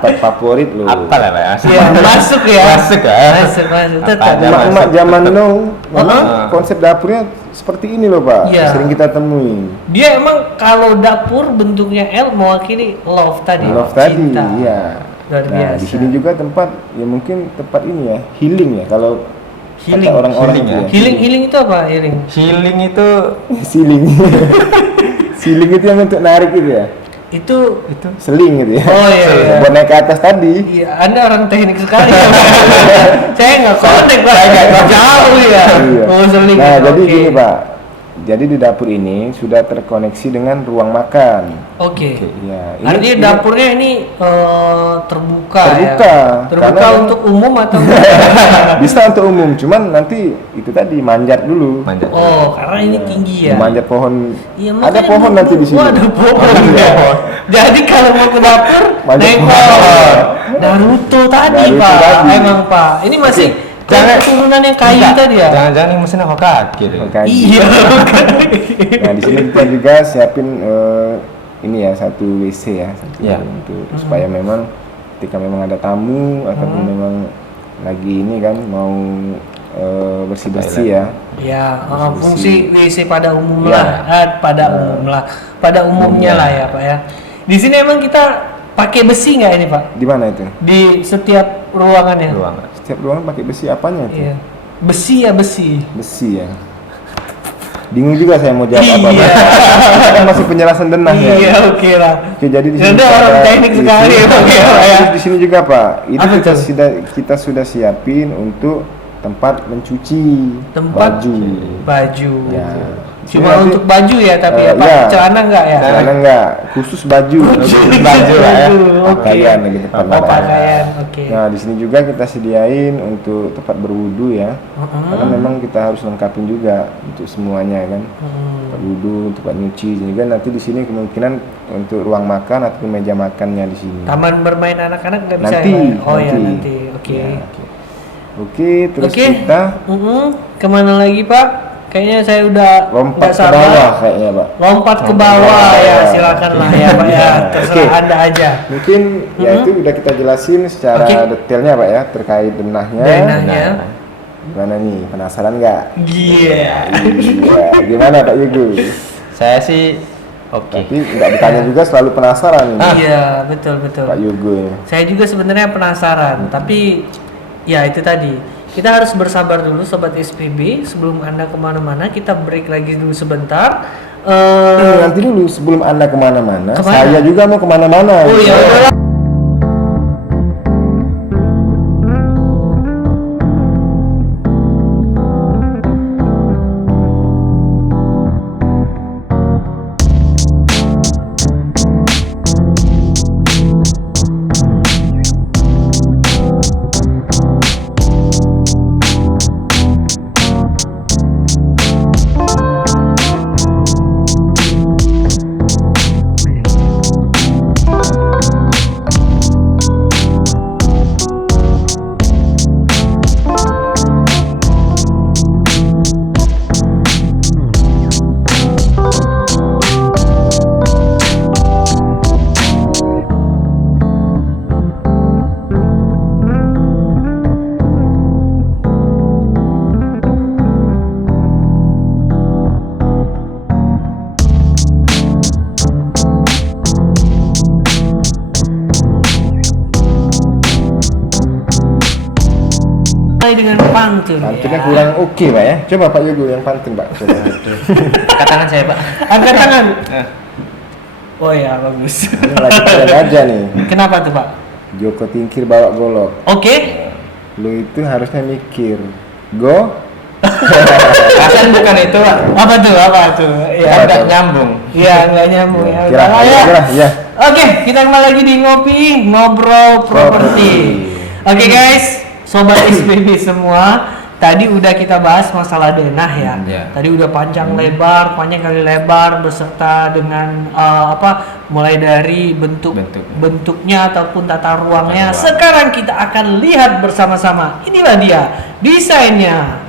Tempat favorit loh. Apa lah Pak? Iya masuk ya. Masuk ya. Masuk. Apa Tetap. aja, Emak-emak zaman now, memang Uh-uh. konsep dapurnya seperti ini loh Pak. Iya. Sering kita temui. Dia emang kalau dapur bentuknya L mewakili love tadi. Love tadi, cinta. iya. Luar Nah, biasa. di sini juga tempat ya mungkin tempat ini ya, healing ya kalau Healing. kata orang-orang Healing itu ya. ya. Healing itu apa healing? Healing itu Sealing. Sealing itu yang untuk narik gitu ya. Itu Seling gitu ya. Oh, iya, iya. Buat naik ke atas tadi. iya, Anda orang teknik sekali ya. Saya nggak connect Pak, nggak jauh ya. Iya. Oh seling. Nah, jadi Oke. gini Pak. Jadi di dapur ini sudah terkoneksi dengan ruang makan. Oke. Ya, Artinya dapurnya ini terbuka terbuka, ya? Terbuka karena- untuk umum atau bisa untuk umum, cuman nanti itu tadi manjat dulu. Manjat. Oh, karena ini tinggi ya. Manjat pohon. Iya, Ada makanya pohon nanti di sini. Oh, ada pohon. Iya. Ya. Jadi kalau mau ke dapur Manjat naik pohon. pohon. Naruto tadi, Naruto Pak. tadi. Emang, Pak. Ini masih Jangan- keturunan yang kayu Enggak, tadi ya? Jangan-jangan yang mesin apa kaki deh. Oke. Iya. Nah, di sini kita juga siapin ini ya satu WC ya, satu Ya. untuk supaya memang ketika memang ada tamu ataupun memang lagi ini kan mau bersih-bersih ya. Ya, Bersih-bersih. fungsi WC pada umum Ya. lah, pada umumnya lah ya, Pak ya. Di sini emang kita pakai besi nggak ini, Pak? Di mana itu? Di setiap ruangannya. Ruangan. Setiap ruangan pakai besi apanya itu? Iya. Besi ya besi. Besi ya. Bingung juga saya mau jawab apa. Iya. Kita kan masih penjelasan denah ya. Iya, oke lah. Oke, jadi di Anda orang ada teknik isi. sekali ya, Pak, ya, Pak, ya. Terus di sini juga Pak, ini Apa tuh? kita sudah siapin untuk tempat mencuci Tempat baju. Ya. Cuma Nanti, untuk baju ya, tapi ya, Pak. iya. Celana enggak ya? Celana enggak, khusus baju. Baju lah ya. Oke. Pakaian gitu Oh, pakaian. Oke. Nah, di sini juga kita sediain untuk tempat berwudu ya. Karena memang kita harus lengkapin juga untuk semuanya kan. Tempat wudu, tempat nyuci, juga nanti di sini kemungkinan untuk ruang makan atau meja makannya di sini. Taman bermain anak-anak nggak bisa Nanti, ya, Pak? Oh ya nanti. nanti. Oke. Ya, Oke, terus Oke. kita Kemana lagi, Pak? Kayaknya saya udah lompat nggak ke sabar. bawah kayaknya Pak. Lompat ke bawah ya, silakan lah ya, Pak ya. Ya, Terserah oke. Anda aja. Mungkin ya itu udah kita jelasin secara Oke. detailnya Pak ya terkait denahnya. Denahnya. Gimana nih? Penasaran nggak? Iya. Iya. Gimana Pak Yugo? Saya sih oke. Tapi nggak ditanya juga selalu penasaran nih Iya, betul betul. Pak Yugo. Saya juga sebenarnya penasaran, tapi ya itu tadi. Kita harus bersabar dulu Sobat SPB sebelum Anda kemana-mana. Kita break lagi dulu sebentar. Nanti dulu sebelum Anda kemana-mana, Kemana? saya juga mau kemana-mana. Oh ya udahlah. Mulai dengan pantun. Pantunnya ya. kurang oke Pak ya. Coba Pak Yugo yang pantun Pak. Coba. Angkat tangan saya, Pak. Angkat tangan. Oh ya bagus. Ini lagi keren aja nih. Kenapa tuh Pak? Joko tingkir bawa golok. Oke. Lu itu harusnya mikir. Go. Perasaan bukan itu, Pak. Apa tuh? Apa tuh? Ya, Ya. nggak nyambung. Iya nggak nyambung ya. Kira, Udah lah ya. ya. Oke, kita kembali lagi di ngopi ngobrol properti. Oke guys, Sobat SPB semua, tadi udah kita bahas masalah denah ya. Iya. Tadi udah panjang panjang kali lebar beserta dengan mulai dari bentuknya ataupun tata ruangnya. Tata ruang. Sekarang kita akan lihat bersama-sama. Inilah dia desainnya.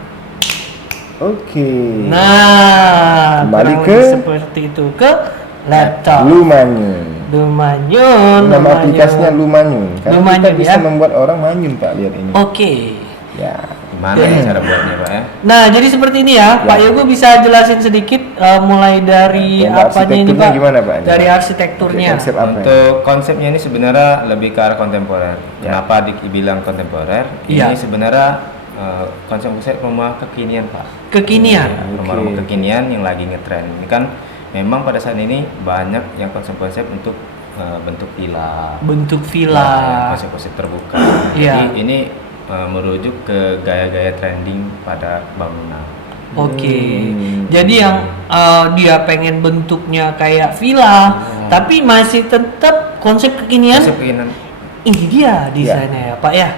Oke. Nah, Kembali kurang ke lebih seperti itu ke laptop. Lumanyun. Lumanyun. Nama aplikasinya Lumanyun. Karena Lumanyun, kita bisa ya. membuat orang manyun Pak, lihat ini. Oke. Ya. Gimana ya cara buatnya, Pak ya? Nah, jadi seperti ini ya, Pak Yogo bisa jelasin sedikit mulai dari Untuk apanya ini arsitekturnya Pak? gimana, Pak? Dari arsitekturnya. Konsep apa? Untuk konsepnya ini sebenarnya lebih ke arah kontemporer. Kenapa dibilang kontemporer? Iya. Ini sebenarnya konsep rumah kekinian, Pak. Kekinian. Ya, rumah-rumah kekinian yang lagi ngetren. Ini kan memang pada saat ini banyak yang konsep-konsep untuk bentuk villa. Bentuk Nah, villa. konsep-konsep terbuka. Iya. Jadi ini merujuk ke gaya-gaya trending pada bangunan. Oke. Jadi yang dia pengen bentuknya kayak villa, tapi masih tetap konsep kekinian. Konsep keinginan. Ini dia desainnya ya Pak ya.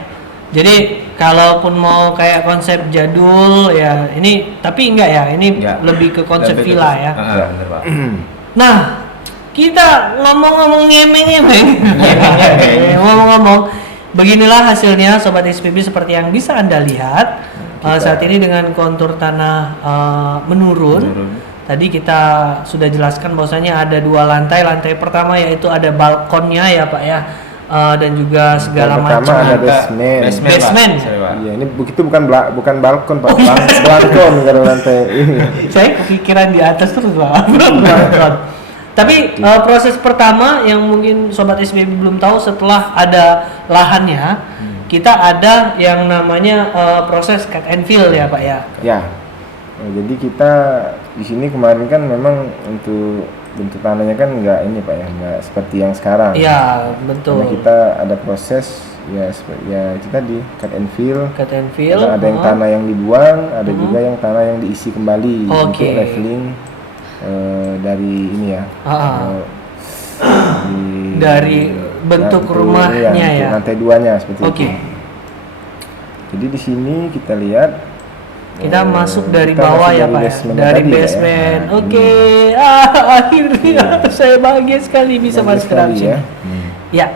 Jadi kalaupun mau kayak konsep jadul ya ini, tapi enggak ya, ini Ya. lebih ke konsep Lebih ke- villa ya. Bener Pak. Nah, kita ngomong-ngomong ngemeng-ngemeng. Ngomong-ngomong, beginilah hasilnya Sobat SPB seperti yang bisa Anda lihat. Saat ini dengan kontur tanah menurun. Tadi kita sudah jelaskan bahwasanya ada 2 lantai. Lantai pertama yaitu ada balkonnya ya Pak ya. Dan juga segala Pertama macam. ada basement. Basement. Pak. Sorry, Pak. Iya, ini itu bukan balkon Pak, Oh, iya. balkon kalau lantai ini. Saya kepikiran di atas terus Pak. Balkon. Tapi proses pertama yang mungkin Sobat SBB belum tahu, setelah ada lahannya, kita ada yang namanya proses cut and fill ya Pak ya. Ya. Jadi kita di sini kemarin kan memang untuk bentuk tanahnya kan nggak ini Pak ya, nggak seperti yang sekarang. Iya, Karena betul. kita ada proses ya itu tadi cut and fill. Cut and fill. Karena ada yang tanah yang dibuang, ada juga yang tanah yang diisi kembali untuk Oke. leveling dari ini ya. Dari bentuk rumahnya bentuk ya. lantai 2-nya seperti Oke. itu. Jadi di sini kita lihat Kita masuk dari kita bawah masuk ya dari Pak ya. basement Dari tadi ya. basement. Nah, Oke. Akhirnya saya bahagia sekali bisa bagus masuk ke dalam sekali sini. ya. Ya.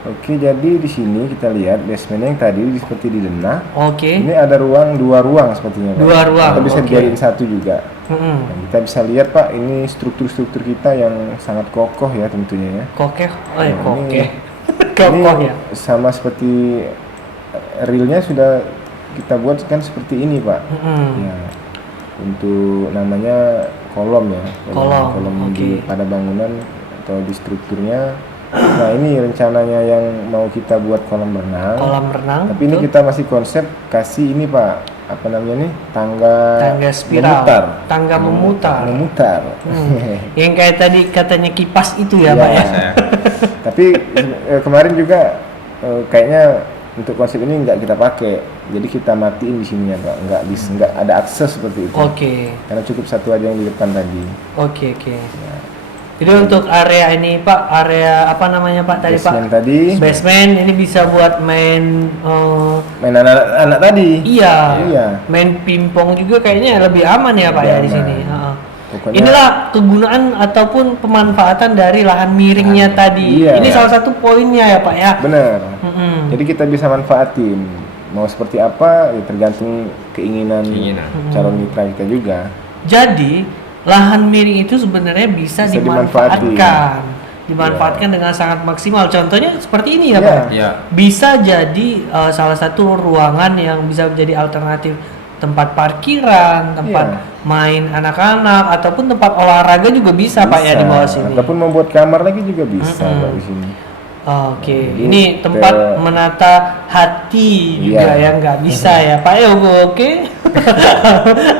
Oke, jadi di sini kita lihat basement yang tadi seperti di denah. Oke. Ini ada dua ruang sepertinya Pak. 2 ruang, Atau bisa oke. dijadiin satu juga. Mm-mm. Nah, kita bisa lihat Pak, ini struktur-struktur kita yang sangat kokoh ya tentunya ya. Kokeh. Nah, ini- Kokeh. Ini Kokoh ya. sama seperti realnya sudah kita buat kan seperti ini Pak. Mm-mm. Ya, untuk namanya kolom ya. Kolom, di oke. pada bangunan atau di strukturnya. Nah ini rencananya yang mau kita buat kolam renang. Kolam renang. Tapi ini betul. kita masih konsep kasih ini Pak, apa namanya nih, Tangga spiral. memutar. Tangga memutar. Memutar. Yang kayak tadi katanya kipas itu ya Iya. Pak ya. Tapi kemarin juga kayaknya untuk konsep ini nggak kita pakai, jadi kita matiin di sini ya Pak, nggak ada akses seperti itu. Oke. Karena cukup satu aja yang di depan tadi. Oke. Jadi untuk area ini Pak, area apa namanya Pak tadi Basement Pak? tadi, Basement ini bisa buat main main anak-anak tadi. iya. Main pingpong juga kayaknya lebih aman ya Pak Lebih ya di aman. sini. Heeh. Pokoknya- Inilah kegunaan ataupun pemanfaatan dari lahan miringnya tadi. Iya. Ini salah satu poinnya ya Pak ya. Bener. Mm-mm. Jadi kita bisa manfaatin. Mau seperti apa, ya tergantung keinginan calon mitra kita juga. Jadi lahan miring itu sebenarnya bisa Bisa dimanfaatkan dengan sangat maksimal. Contohnya seperti ini ya Iya. Pak. Iya. Bisa jadi salah satu ruangan yang bisa menjadi alternatif tempat parkiran, tempat Iya. main anak-anak ataupun tempat olahraga juga bisa, Pak ya di bawah sini. Ataupun membuat kamar lagi juga bisa Mm-mm. Pak di sini. Oke, Jadi ini tempat ke- menata hati juga Iya. yang nggak bisa ya, Pak ya. Oke,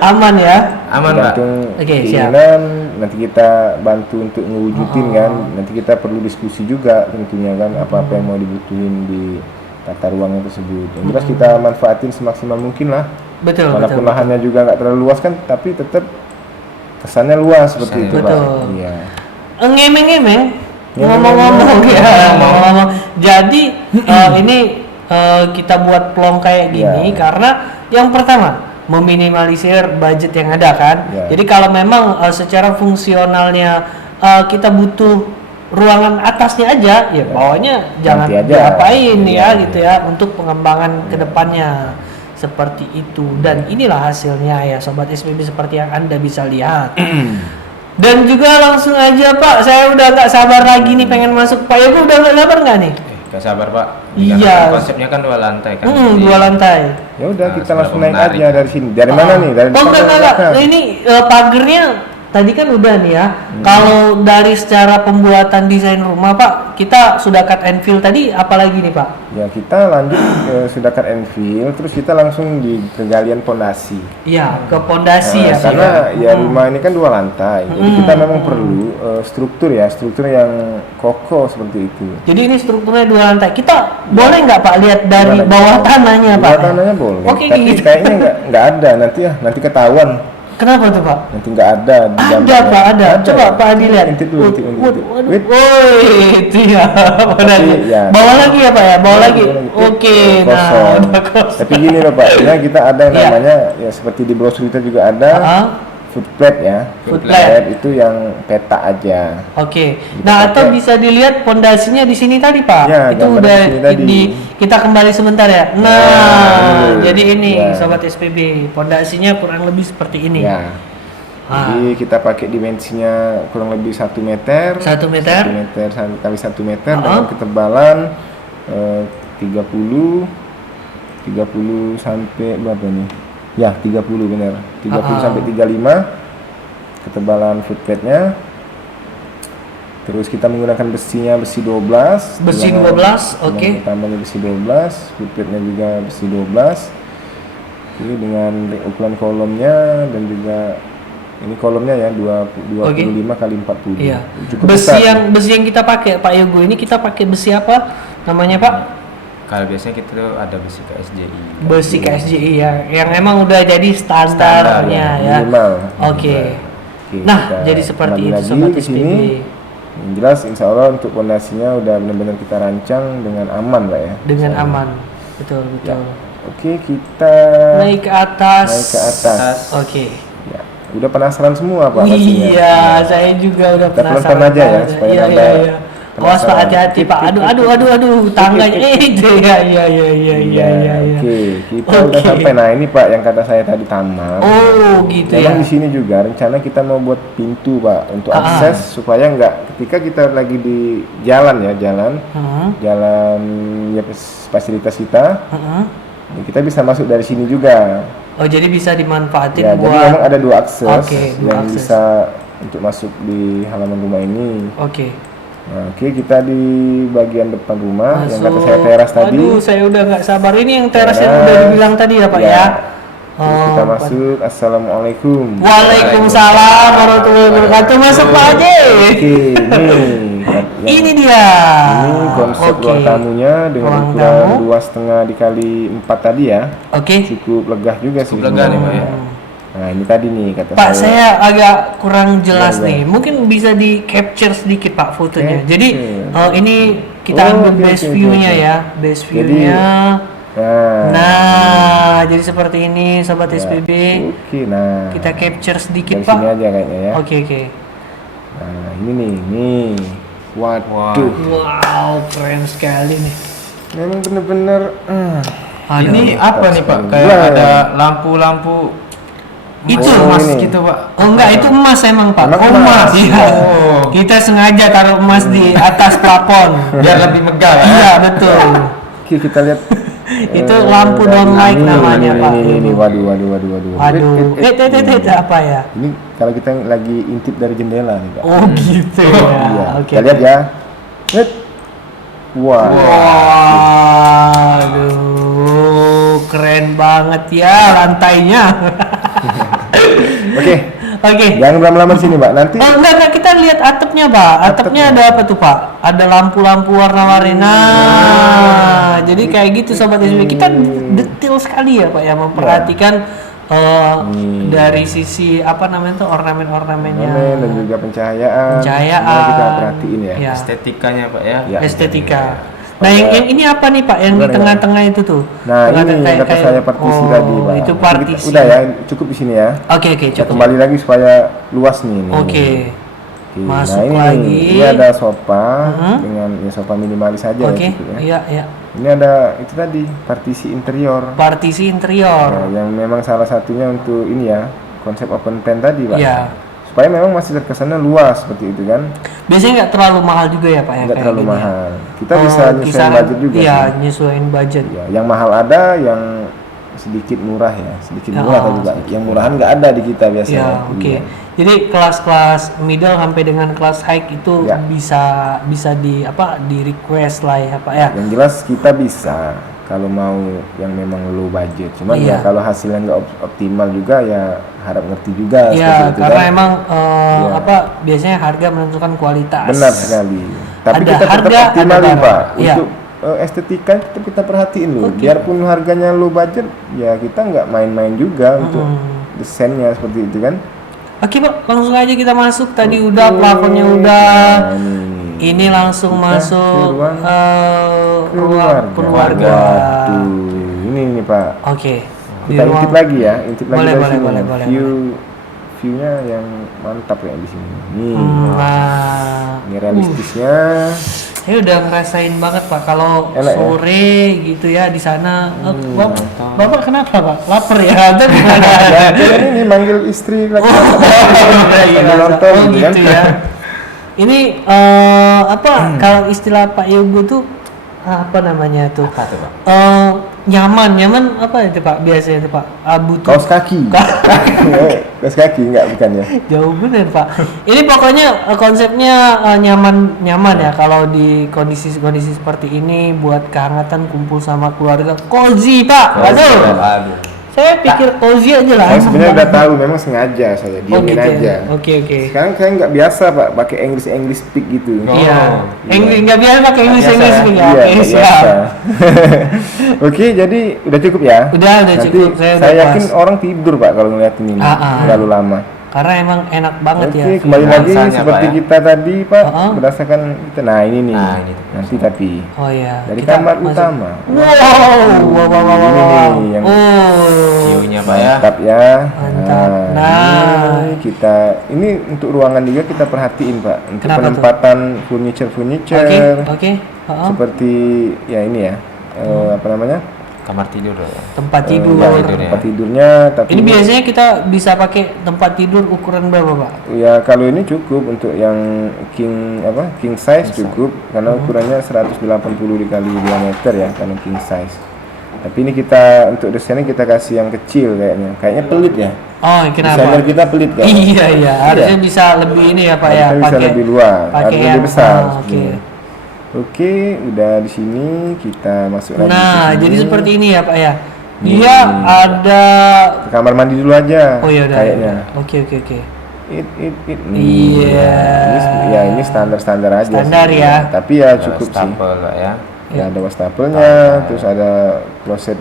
aman ya. Aman Pak. Tergantung Oke, siap. keinginan, nanti kita bantu untuk ngewujudin Oh. kan. Nanti kita perlu diskusi juga tentunya kan, apa-apa yang mau dibutuhin di tata ruangnya tersebut. Yang jelas kita manfaatin semaksimal mungkin lah. Betul, Walaupun betul. lahannya juga nggak terlalu luas kan, tapi tetap kesannya luas seperti itu Pak. Betul. Iya. Ngemeng-ngemeng, Ngemeng-ngemeng. ngomong-ngomong ya, ngomong-ngomong. Jadi ini kita buat plong kayak gini Ya. karena yang pertama meminimalisir budget yang ada kan. Ya. Jadi kalau memang secara fungsionalnya kita butuh ruangan atasnya aja, ya bawahnya jangan Nanti aja. diapain ya Iya, gitu ya untuk pengembangan kedepannya. Seperti itu, dan inilah hasilnya ya Sobat SPB seperti yang Anda bisa lihat. Dan juga langsung aja Pak, saya udah gak sabar lagi nih pengen masuk. Pak Yogo udah gak sabar nggak nih? Gak sabar Pak. Iya. Karena konsepnya kan 2 lantai kan. Jadi- 2 lantai. Ya udah Nah, kita langsung seberapa naik menarik. aja dari sini. Dari mana nih? Dari Oh depan enggak, atau enggak. belakang? Ini pagernya tadi kan udah nih ya. Kalau dari secara pembuatan desain rumah Pak, kita sudah cut and fill tadi, apalagi nih Pak? Ya kita lanjut sudah cut and fill, terus kita langsung di penggalian fondasi. Iya, ke pondasi ya Pak. Karena ya rumah ini kan 2 lantai, jadi kita memang perlu struktur yang kokoh seperti itu. Jadi ini strukturnya 2 lantai. Kita boleh nggak Pak lihat dari Gimana? bawah tanahnya Pak? Bawah tanahnya boleh, Oke, tapi gitu. kayaknya nggak ada nanti ketahuan. Kenapa tuh Pak? Nanti nggak ada di Ada gambarnya. Pak, ada. Coba Pak Adi lihat. Intip dulu, intip. Waduh, Wait. woi, itu ya. ya. Bawa lagi ya Pak ya, bawa lagi. Boleh. Oke, Kosong. nah udah kosong. Tapi gini loh Pak, ya kita ada yang Iya. namanya ya seperti di brosur kita juga ada footplate ya. Footplate. Itu yang peta aja. Oke. Kita Nah, atau pakai. bisa dilihat pondasinya di sini tadi, Pak. Ya, itu gambar udah di sini tadi. kita kembali sebentar ya. Nah, Nah, jadi ini ya. sobat SPB, pondasinya kurang lebih seperti ini. Ya. Ah. Jadi kita pakai dimensinya kurang lebih 1 meter. 1 meter. 1 meter kali 1 meter Ah. dengan ketebalan 30 sampai berapa nih? Ya, 30 benar. 30 Ah. sampai 35 ketebalan footplate-nya. Terus kita menggunakan besinya besi 12. Besi Tulangan- 12, tulangan oke. utamanya besi 12, footplate-nya juga besi 12. Ini dengan ukuran kolomnya dan juga ini kolomnya ya 25 kali 40. Iya. Cukup Besi besar. besi yang kita pakai Pak Yogo ini kita pakai besi apa? Namanya Pak? Kalau biasanya kita tuh ada besi KSJI. Besi KSJI ya, yang emang udah jadi standarnya ya. Minimal. Oke. Oke, Nah, kita jadi seperti kembali itu lagi sobat ke SPB. sini. Yang jelas insya Allah untuk pondasinya udah benar-benar kita rancang dengan aman Pak ya. Dengan Insya Allah. aman. Betul, Ya. betul. Oke, kita Naik ke atas. naik ke atas. Oke. Ya. Udah penasaran semua Pak pastinya. Iya, saya juga udah Kita penasaran. pelan-pelan aja ya, Pak. supaya Iya, nambah iya, iya. Awas Pak, penasaran. hati-hati Pak. Aduh, tangganya. Itu ya, iya. Oke, kita udah Oke. sampai. Nah, ini Pak yang kata saya tadi taman. Oh, gitu ya. Memang di sini juga rencana kita mau buat pintu Pak untuk Ah. akses supaya nggak ketika kita lagi di jalan ya jalan ya fasilitas kita ya kita bisa masuk dari sini juga. Oh, jadi bisa dimanfaatin Ya, jadi buat. memang ada 2 akses Oke, dua yang akses. bisa untuk masuk di halaman rumah ini. Oke. Nah, oke, kita di bagian depan rumah yang kata Masuk. saya teras tadi. Aduh, saya udah nggak sabar. Ini yang teras yang Teras. udah dibilang tadi ya Pak ya. Terus kita masuk. Assalamualaikum. Waalaikumsalam warahmatullahi wabarakatuh. Masuk Pak Haji. Oke, Ini dia. Ini konsep Oke. ruang tamunya dengan Ruang ukuran tamu. 2,5 dikali 4 tadi ya. Oke. Cukup legah juga sih. Cukup legah nih, Pak, ya. Nah, ini tadi nih kata Pak, saya agak kurang jelas Iya, iya. nih. Mungkin bisa di capture sedikit Pak fotonya. Oke. Jadi ini kita Oh, ambil oke, base oke, view-nya oke. ya, base Jadi, view-nya. Nah, Nah, jadi seperti ini sobat ya. SPB. Oke, nah. Kita capture sedikit dari Pak. sini aja kayaknya ya. Oke, oke. Nah, ini nih. Waduh. Wow, keren sekali nih. Memang bener-bener Aduh. Ini apa nih Pak? sekali. Kayak Wah. ada lampu-lampu Itu emas ini. gitu Pak. Oh enggak, itu emas emang Pak. Emang Oh, emas? Iya. Oh. Kita sengaja taruh emas di atas plafon. Biar lebih megah ya. Iya, betul. Oke, kita lihat. Itu lampu downlight ini, namanya, ini, Pak. Ini, waduh. Waduh. Apa ya? Ini kalau kita lagi intip dari jendela nih, Pak. Oh, gitu ya. Iya. Oke. Kita lihat ya. Lihat. Wah. Waduh, keren banget ya lantainya. Oke. Oke. Jangan lama-lama di sini, Pak. Nanti Oh enggak, kita lihat atapnya Pak. Atapnya ada apa tuh Pak? Ada lampu-lampu warna-warni. Nah, jadi kayak gitu sobat SB. Kita detail sekali ya Pak ya memperhatikan dari sisi apa namanya tuh ornamen-ornamennya. ornamen dan juga pencahayaan. Pencahayaan. Semua kita perhatiin ya. Ya. Estetikanya Pak ya. Ya. Estetika. Nah, yang ini apa nih Pak? Yang di Gimana, tengah-tengah itu tuh? Nah, ini Kayak- kata kayak- saya partisi oh, tadi, Pak. Itu Nanti partisi. Udah ya, cukup di sini ya. Oke, Kita cukup. kembali lagi supaya luas nih. Ini. Oke. Oke, Masuk nah lagi. ini ada sofa Mhm. dengan ya sofa minimalis saja Oke, ya, gitu ya. iya, iya. Ini ada itu tadi partisi interior. Partisi interior. Nah, yang memang salah satunya untuk ini ya konsep open plan tadi Pak. Iya. Supaya memang masih terkesannya luas seperti itu kan, Biasanya nggak terlalu mahal juga ya Pak ya? nggak kayak terlalu gini ya? mahal. Kita Oh, bisa nyesuaiin kisaran- budget juga Iya, sih. nyesuaiin budget. Ya, yang mahal ada, yang sedikit murah ya, sedikit Ya, murah tadi Pak. Yang murahan nggak ada di kita biasanya. Ya, oke. Iya. Jadi kelas-kelas middle sampai dengan kelas high itu Ya. bisa di apa di request lah ya Pak ya. Yang jelas kita bisa kalau mau yang memang low budget. Cuman Iya. ya kalau hasilnya nggak optimal juga ya harap ngerti juga. Iya, seperti itu karena kan. emang Iya. apa biasanya harga menentukan kualitas. Benar sekali. Tapi Ada kita tetap harga, ada optimalin barang. Pak. Iya. Untuk estetika tetap kita perhatiin loh. Oke. Biarpun harganya low budget, ya kita nggak main-main juga untuk desainnya seperti itu kan. Oke Pak, langsung aja kita masuk. Tadi udah plafonnya udah. Nah, Ini langsung Kita masuk ke ruang ruang keluarga. Waduh, ini nih Pak. Oke. Di Kita ruang- intip lagi ya, intip lagi Boleh, dari boleh, sini. boleh, boleh, View-nya yang mantap ya di sini. Nih, Nah, ini realistisnya. saya udah ngerasain banget Pak kalau Enak ya? sore gitu ya di sana. Bapak kenapa Pak? Lapar ya? Atau gimana? Ya, ini manggil istri lagi. Iya, Sambil nonton oh, gitu kan. gitu ya. Ini apa kalau istilah Pak Yogo tuh apa namanya tuh? Apa tuh, Pak? Nyaman apa itu Pak? Biasanya itu Pak abu tuh Kaos kaki. Kaos kaki enggak bukan ya? jauh bener Pak. Ini pokoknya konsepnya nyaman ya kalau di kondisi seperti ini buat kehangatan kumpul sama keluarga. Cozy Pak. Aduh. Aduh. Saya pikir cozy aja lah. Saya sebenarnya udah tahu, memang sengaja saya diemin gitu aja. ya. Oke. Sekarang saya nggak biasa Pak pakai English speak gitu. Iya. Iya. Nggak biasa pakai English biasa ya? ya. Iya, Oke, nggak siap. biasa. Oke, jadi udah cukup ya. Udah Nanti cukup. Saya udah saya yakin puas. orang tidur Pak kalau ngeliat ini terlalu lama. Karena emang enak banget Oke, ya. kembali lagi nuansanya, seperti Pak, ya. kita tadi Pak, Uh-uh. berdasarkan kita. Nah ini nih, Nah, ini tuh. nanti tapi Oh iya. dari Kita kamar masuk. utama. Wow. Ini nih yang Oh. View-nya Pak ya. mantap ya. Mantap. Nah. Ini untuk ruangan juga kita perhatiin Pak, untuk Kenapa tuh? penempatan furniture Oke. seperti ya ini ya, apa namanya? Kamar tidur ya. Tempat tidur. Ya, tidur ya. tempat tidurnya. Tapi Ini biasanya kita bisa pakai tempat tidur ukuran berapa Pak? ya kalau ini cukup untuk yang king size cukup karena ukurannya 180 dikali diameter ya kalau king size. Tapi ini kita untuk desainnya kita kasih yang kecil kayaknya pelit ya. Oh, kenapa? Desainer kita pelit kan? Iya. Harusnya bisa lebih ini ya Pak ya. Harusnya bisa lebih luas, pakai harus yang- lebih besar. Oke. sebenarnya. Oke, udah di sini kita masuk lagi. Nah, ke sini. jadi seperti ini ya Pak ya. Nih. Dia ada. Ke kamar mandi dulu aja. Oh iya udah. Kayaknya. Oke. It. Iya. Ini standar aja. Standar sih. ya. Tapi ya cukup sih. Stapel Pak ya. Ya, ada wastafelnya, terus ada kloset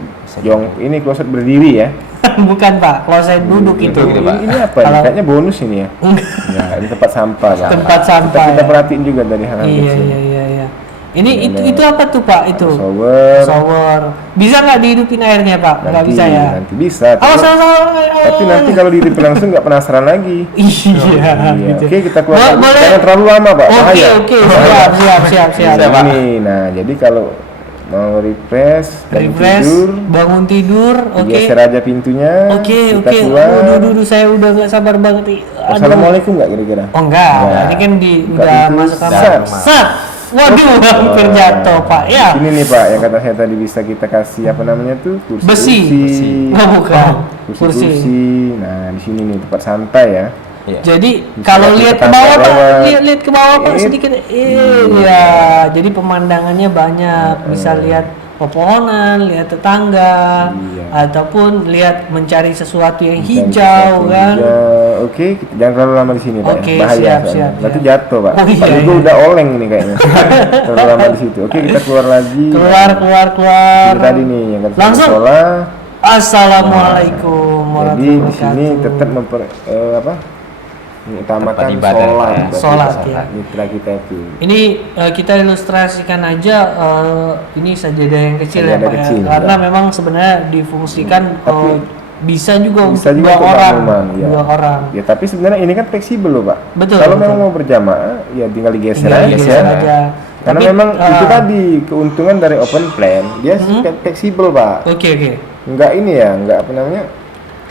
ini kloset berdiri ya. Bukan Pak, kloset duduk itu. gitu, Pak. Ini apa? Kalau- Nih? Kayaknya bonus ini ya. Ya, ini tempat sampah. Pak. Tempat sampah, Kita ya. perhatiin juga dari hal-hal Iya. kecil. Ini Ada- itu apa tuh Pak itu? Shower. Shower. Bisa nggak dihidupin airnya Pak? Nggak bisa ya? Nanti bisa. Oh, salah. Tapi nanti kalau dihidupin langsung nggak penasaran lagi. Iya. Iya. Gitu. Oke, kita keluar. Boleh. Jangan terlalu lama, Pak. Oke, Bahaya. siap. Siap, Pak. Ini, nah, jadi kalau mau refresh, Refresh, bangun tidur, oke. geser aja pintunya. Oke. Kita keluar. Aduh, saya udah nggak sabar banget. Aduh. Assalamualaikum nggak kira-kira? Oh enggak, Enggak. ini kan Buka udah pintu, masuk kamar. set. Set. Waduh, hampir jatuh Pak. Ya. Ini nih Pak, yang kata saya tadi bisa kita kasih apa namanya tuh Besi. kursi. Oh, bukan. Kursi. Nah, di sini nih tempat santai ya. Iya. Jadi Bisa kalau kita lihat ke bawah Pak, lewat. lihat ke bawah Pak Ini- sedikit. Iya, jadi pemandangannya banyak. Bisa lihat pepohonan, lihat tetangga, Iya. ataupun lihat mencari sesuatu yang Mencari hijau sesuatu kan. hijau. Oke, jangan terlalu lama di sini Pak. Oke, ya. Bahaya. siap, soalnya. siap. Nanti jatuh Pak. Oh, iya, Pak Hugo iya. udah oleng nih kayaknya. Terlalu lama di situ. Oke, kita keluar lagi. Keluar. Ini tadi nih yang kata Langsung. sholat. Assalamualaikum Jadi warahmatullahi di sini wabarakatuh. tetap mengutamakan Tempat ibadah, sholat. ya. Berarti Sholat, sholat. ya. Mitra kita itu. Ini kita ilustrasikan aja ini sajadah yang kecil ya Sajadah Pak kecil, ya. Karena ya. memang sebenarnya difungsikan Tapi bisa juga bisa untuk juga dua untuk orang, makmuman, ya. dua orang. Ya tapi sebenarnya ini kan fleksibel loh Pak. Betul, Kalau betul. memang mau berjamaah ya tinggal digeser Tinggal aja. digeser aja. Karena Tapi, memang itu ah, tadi keuntungan dari open plan, dia fleksibel Pak. Oke. Enggak ini ya, enggak apa namanya?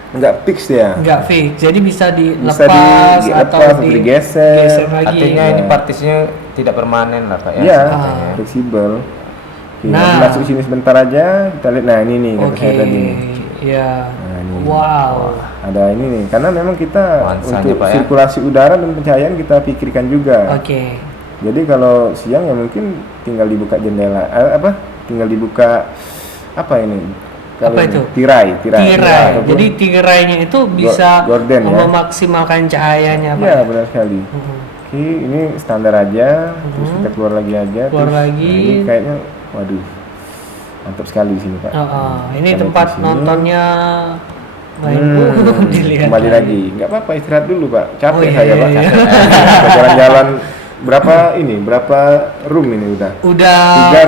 Enggak fix ya. Enggak fix. Jadi bisa Bisa dilepas dilepas atau atau digeser. geser lagi. Artinya Iya. ini partisinya tidak permanen lah Pak ya. Iya, sepertinya. fleksibel. Oke, Nah. nanti masuk sini sebentar aja, kita lihat. Nah ini nih kata Oke. saya tadi nih. Iya. Nah, ini. Wow. Ada ini nih, karena memang kita Nuansanya, untuk Pak, ya. sirkulasi udara dan pencahayaan kita pikirkan juga. Oke. Jadi kalau siang ya mungkin tinggal dibuka jendela, tinggal dibuka apa ini? Kalau Apa ini, itu? Tirai. Tirai. Ataupun- Jadi tirainya itu bisa gorden, ya. memaksimalkan cahayanya Pak. Iya benar sekali. Mhm. Oke, ini standar aja, terus kita keluar lagi aja. Keluar terus, lagi. nah, ini kayaknya, waduh, mantap sekali di sini Pak. Ini Kalau tempat di sini, nontonnya Dilihat kembali lagi. Nggak apa-apa, istirahat dulu Pak. Capek Oh, iya, saya iya, Pak. iya. Kita jalan-jalan berapa room ini udah? Udah 3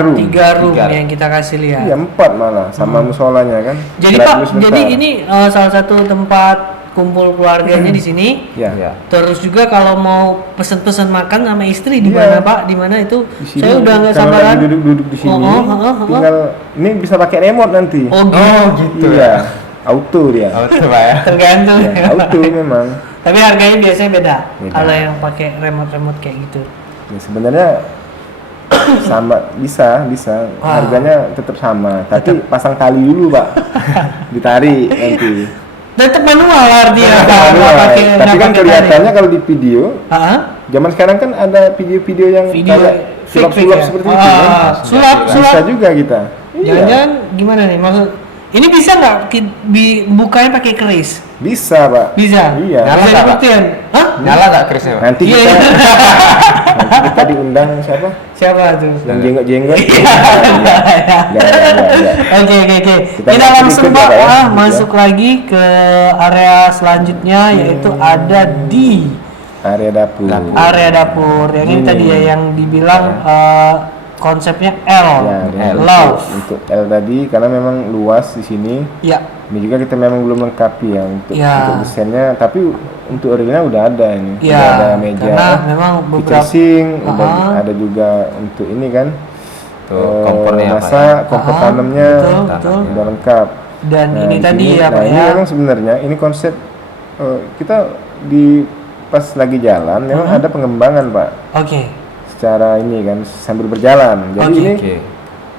room. yang kita kasih lihat. Iya 4 malah sama musolanya kan. Jadi Istirahat Pak, dulu sebentar. jadi ini salah satu tempat kumpul keluarganya di sini. Ya. Ya. Terus juga kalau mau pesen-pesen makan sama istri di Iya. mana Pak? Di mana itu? Di sini Saya udah nggak kalau sabaran. lagi duduk-duduk di sini, tinggal ini bisa pakai remote nanti. Oh, gitu. Iya, auto dia. Auto Pak ya. Tergantung. Ya, auto memang. Tapi harganya biasanya beda. Beda. Kalau yang pakai remote kayak gitu. Ya, sebenarnya sama bisa Ah. harganya tetap sama, tapi pasang tali dulu Pak, ditarik nanti. Tetap manual artinya Pak. Manual. nggak pakai- Tapi nggak kan pakai kelihatannya kalau di video, tarik. zaman sekarang kan ada video-video yang Video kayak fake sulap-sulap ya? seperti itu kan. Sulap. Bisa juga kita. Iya. Jangan-jangan gimana nih maksud? Ini bisa nggak bukanya pakai keris? Bisa Pak. Bisa. Iya. Nyala Bisa nggak, Pak? dibuktiin? Hah? Nyala nggak kerisnya Pak? Nanti Iya, kita iya. nanti kita diundang siapa? Siapa tuh? Yang jenggot-jenggot. Iya. Iya. Oke. Kita Kita langsung ikut ya, Pak Pak, ya. masuk lagi ke area selanjutnya yaitu ada di Area dapur. area dapur. Yang ini tadi ya yang dibilang konsepnya L, Ya, dia love. untuk L tadi karena memang luas di sini. Ya, Ini juga kita memang belum lengkapi ya Ya. untuk desainnya, tapi untuk original udah ada ini. Udah ya. ada meja, Karena memang beberapa kitchen sink, udah Ah. ada juga untuk ini kan. Tuh, kompornya apa masak, ya? kompor Ah, tanamnya betul. udah lengkap. Dan ini di tadi sini- ya Pak ini ya. memang sebenarnya ini konsep kita di pas lagi jalan memang ada pengembangan Pak Oke. secara ini kan sambil berjalan. Jadi Oke. ini Oke.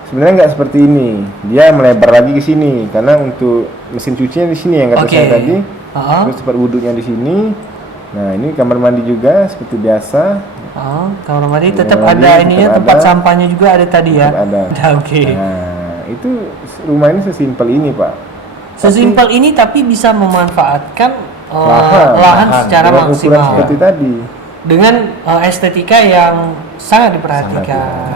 sebenarnya nggak seperti ini. Dia melebar lagi ke sini karena untuk mesin cucinya di sini yang kata Oke. saya tadi. Ah, Terus tempat wudhunya di sini. Nah ini kamar mandi juga seperti biasa. kamar mandi tetap Kamar mandi ada tetap ininya, ada. tempat sampahnya juga ada tadi ya. Tetap ada. Oke. Nah itu rumah ini sesimpel ini Pak. Sesimpel ini tapi bisa memanfaatkan Lahan. lahan secara Dengan ukuran maksimal seperti tadi. dengan estetika yang sangat diperhatikan.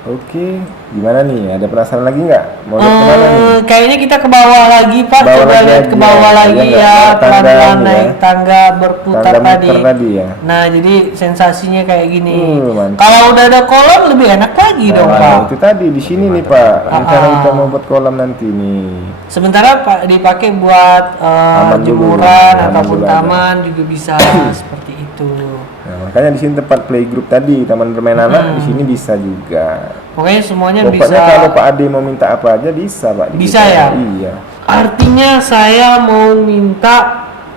Oke, gimana nih? Ada penasaran lagi nggak? Mau lihat kemana nih? Kayaknya kita ke bawah lagi Pak, Bawah coba lagi lihat ke aja. bawah lagi Iya, ya, nggak? Tangga pelan-pelan ini naik ya. tangga berputar Tangga tadi. muter tadi ya. Nah jadi sensasinya kayak gini. Mantap. Kalau udah ada kolam lebih enak lagi dong Nah, Pak. itu tadi di sini nih Pak. Rencana Ah. kita mau buat kolam nanti nih. Sementara Pak dipakai buat Taman dulu. jemuran Taman ataupun dulu aja. taman juga bisa seperti itu. Nah, makanya di sini tempat playgroup tadi, taman bermain anak di sini bisa juga. Pokoknya semuanya Pokoknya bisa. kalau Pak Ade mau minta apa aja bisa Pak. di Bisa kita. ya? Iya. Artinya saya mau minta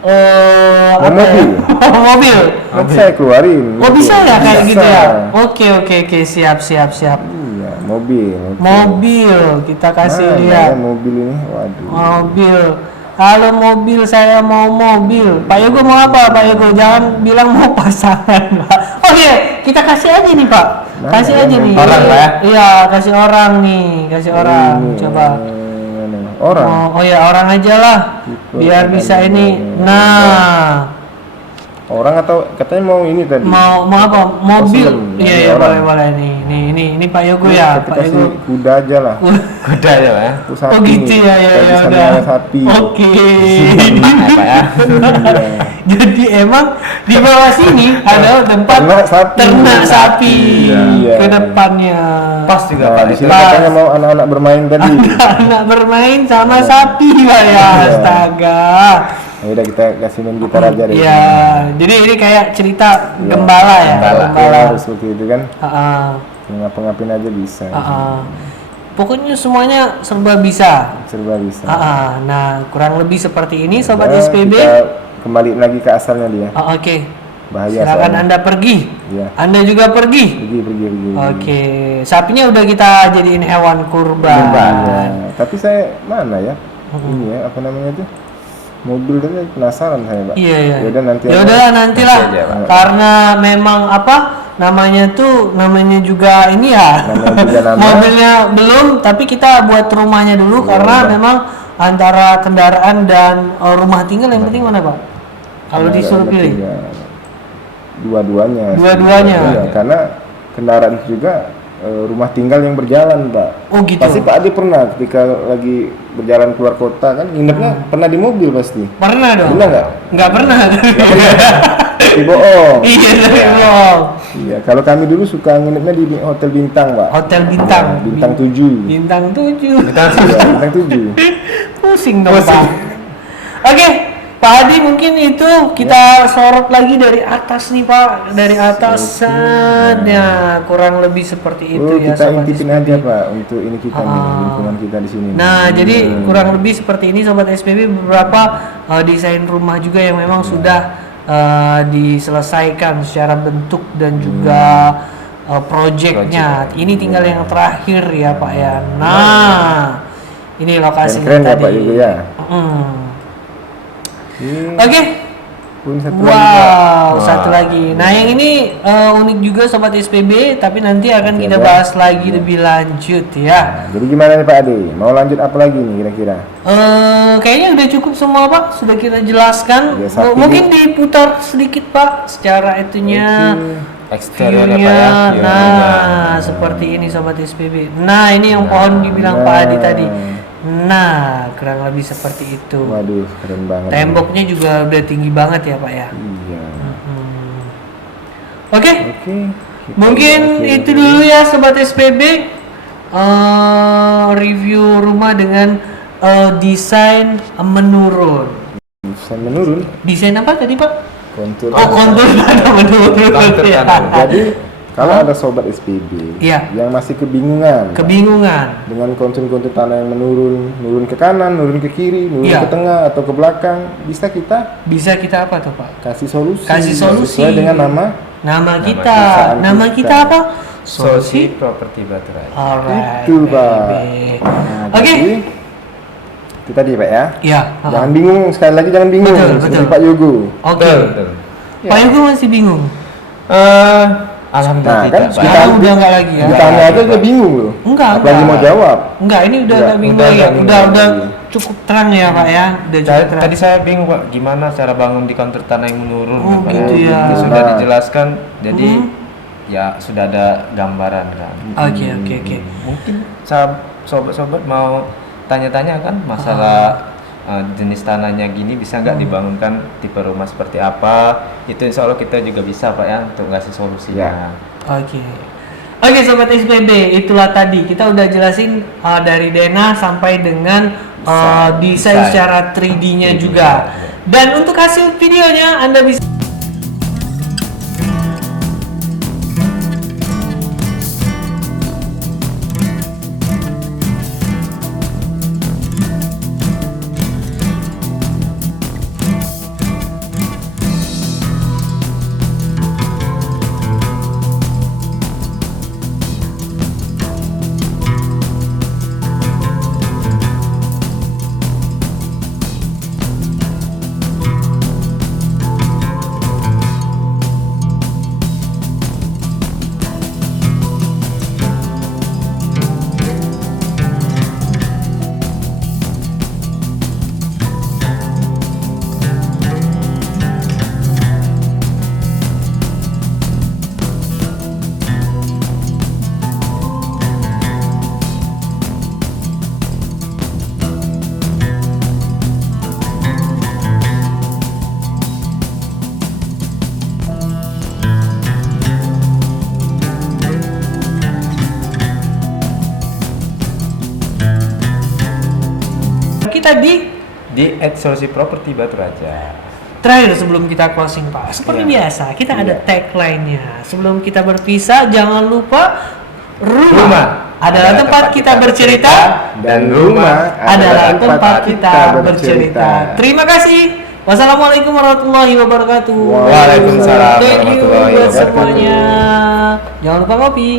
apa mobil. ya? Mobil. Nanti saya keluarin. Oh bisa ya kayak Bisa. gitu ya? Oke, siap. Iya, mobil. oke. Mobil kita kasih Mana lihat. ya mobil ini? Waduh. Mobil. Halo mobil, saya mau mobil. Pak Yogo mau apa? Pak Yogo jangan bilang mau pasangan, Pak. Oh iya, kita kasih aja nih, Pak. Mana Kasih ya, aja nih. orang, Pak, ya? Iya, kasih orang nih, kasih orang. Ini, Coba. mana? Orang. Oh ya, orang aja lah. Tipe Biar apa bisa lagi? ini. Nah, Orang atau katanya mau ini tadi? mau apa? Mobil. Film. Iya, Orang. boleh nih. Ini Pak Yogo ya, Kita Pak kasih Yogo. kuda aja lah. Kuda ya Pak ya. Sapi Oh gitu nih. ya, ya Kayak bisa udah. melihara sapi. Oke. Enak ya Pak ya. Jadi emang di bawah sini ada tempat Ternak sapi. ternak sapi Iya. ke depannya. Pas juga Nah, Pak di itu. sini Pas. katanya mau anak-anak bermain tadi. Anak bermain sama sapi Pak ya, Iya. astaga. Ya udah kita kasih main gitar aja deh. Iya, jadi ini kayak cerita Iya. gembala ya, Gembala. Ya, seperti itu kan. Ah, Ngapa-ngapain aja bisa. Pokoknya semuanya serba bisa. Serba bisa. Nah, kurang lebih seperti ini sobat Nah, SPB. Kita kembali lagi ke asalnya dia. Oke. Bahaya Silakan soalnya. Anda pergi. Iya. Anda juga pergi. Pergi. Oke, sapinya udah kita jadiin hewan kurban. Iya. Tapi saya mana ya? Ini ya, apa namanya itu? Mobil tadi penasaran saya, Pak. Iya. Ya udah nanti. Ya udah nantilah. Nanti aja, Pak. Karena memang apa? Namanya juga ini ya. Namanya juga nama. Mobilnya belum, tapi kita buat rumahnya dulu Iya, karena udah. memang antara kendaraan dan rumah tinggal yang penting mana, Pak? Kalau Nah, disuruh pilih. ya, dua-duanya. Dua-duanya. Iya, karena kendaraan itu juga rumah tinggal yang berjalan, Pak. Oh, gitu. Pasti Pak Ade pernah ketika lagi berjalan keluar kota kan nginepnya pernah di mobil pasti. Pernah dong? Pernah nggak? Nggak pernah. Bohong. Iya, bohong. Iya, kalau kami dulu suka nginepnya di hotel bintang, Pak. Hotel bintang. Ya, bintang 7. Bintang 7. Iya, bintang 7. Pusing dong, Pak. Oke, Pak Adi mungkin itu kita sorot lagi dari atas nih, Pak. Dari atasan ya, kurang lebih seperti itu ya. Kita Sobat intipin SPB. aja, Pak, untuk ini kita nih, lingkungan kita di sini. Nah, jadi kurang lebih seperti ini Sobat SPB, beberapa desain rumah juga yang memang sudah diselesaikan secara bentuk dan juga proyeknya. Ini tinggal yang terakhir ya, Pak ya. Nah, ini lokasinya keren ya, tadi. Pak, juga ya. Oke. Pun satu Wow, lagi, Pak. satu lagi. Nah, yang ini unik juga Sobat SPB, tapi nanti akan kita ya. bahas lagi lebih lanjut ya. Jadi gimana nih Pak Ade? Mau lanjut apa lagi nih kira-kira? Kayaknya udah cukup semua Pak, sudah kita jelaskan. Ya, sapi Mungkin diputar sedikit Pak, secara itunya. Eksterior ya, Pak, view-nya. ya. Nah, seperti ini Sobat SPB. Nah, ini yang pohon dibilang Pak Adi tadi. Nah, kurang lebih seperti itu. Waduh, keren banget. Temboknya juga udah tinggi banget ya Pak ya. Iya. Oke. Oke. kita Mungkin akhiri itu dulu. dulu ya Sobat SPB, review rumah dengan desain menurun. Bisa menurun Desain apa tadi Pak? kontur. Oh, kontur tanah menurun. Kontur Ya. tanah. Jadi kalau ada sobat SPB Iya. yang masih kebingungan Kebingungan. dengan kontur-kontur tanah yang menurun ke kanan, menurun ke kiri, menurun Iya. ke tengah atau ke belakang, bisa kita Bisa kita apa tuh Pak? kasih solusi. Kasih solusi. sesuai dengan nama. Nama kita. perusahaan Nama kita. kita apa? Solusi Properti Batu Raja. Alright. Itu, Pak. baby. Nah, Oke. jadi, itu tadi Pak ya. Ya. Jangan bingung, sekali lagi jangan bingung. Betul, Seperti betul. Pak Yogo. Oke. Betul. Pak Yogo masih bingung. Alhamdulillah Nah, tidak, kan Pak. kita- Udah enggak lagi ya? Ditanya aja udah bingung loh. Enggak, Apalagi enggak. mau jawab. Enggak, ini udah Udah, enggak bingung udah lagi. enggak bingung Udah lagi. cukup terang ya Pak ya. Udah cukup terang. Tadi saya bingung Pak, gimana cara bangun di kontur tanah yang menurun Oh, Pak, gitu ya. Itu sudah Nah. dijelaskan, jadi ya sudah ada gambaran kan. Oke. Mungkin sobat-sobat mau tanya-tanya kan masalah jenis tanahnya gini bisa nggak dibangunkan tipe rumah seperti apa? Itu insya Allah kita juga bisa Pak ya untuk ngasih solusinya. Ya. Oke Sobat SPB, itulah tadi kita udah jelasin dari Dena sampai dengan desain Desain. secara 3D-nya juga. Dan untuk hasil videonya Anda bisa kita Di Solusi Properti Batu Raja. terakhir sebelum kita closing Pak. Seperti biasa, kita ada tagline-nya. Sebelum kita berpisah, jangan lupa rumah adalah tempat kita bercerita Dan rumah adalah tempat kita bercerita. Terima kasih. Wassalamualaikum warahmatullahi wabarakatuh. Waalaikumsalam Thank you warahmatullahi buat wabarakatuh. semuanya. Jangan lupa kopi.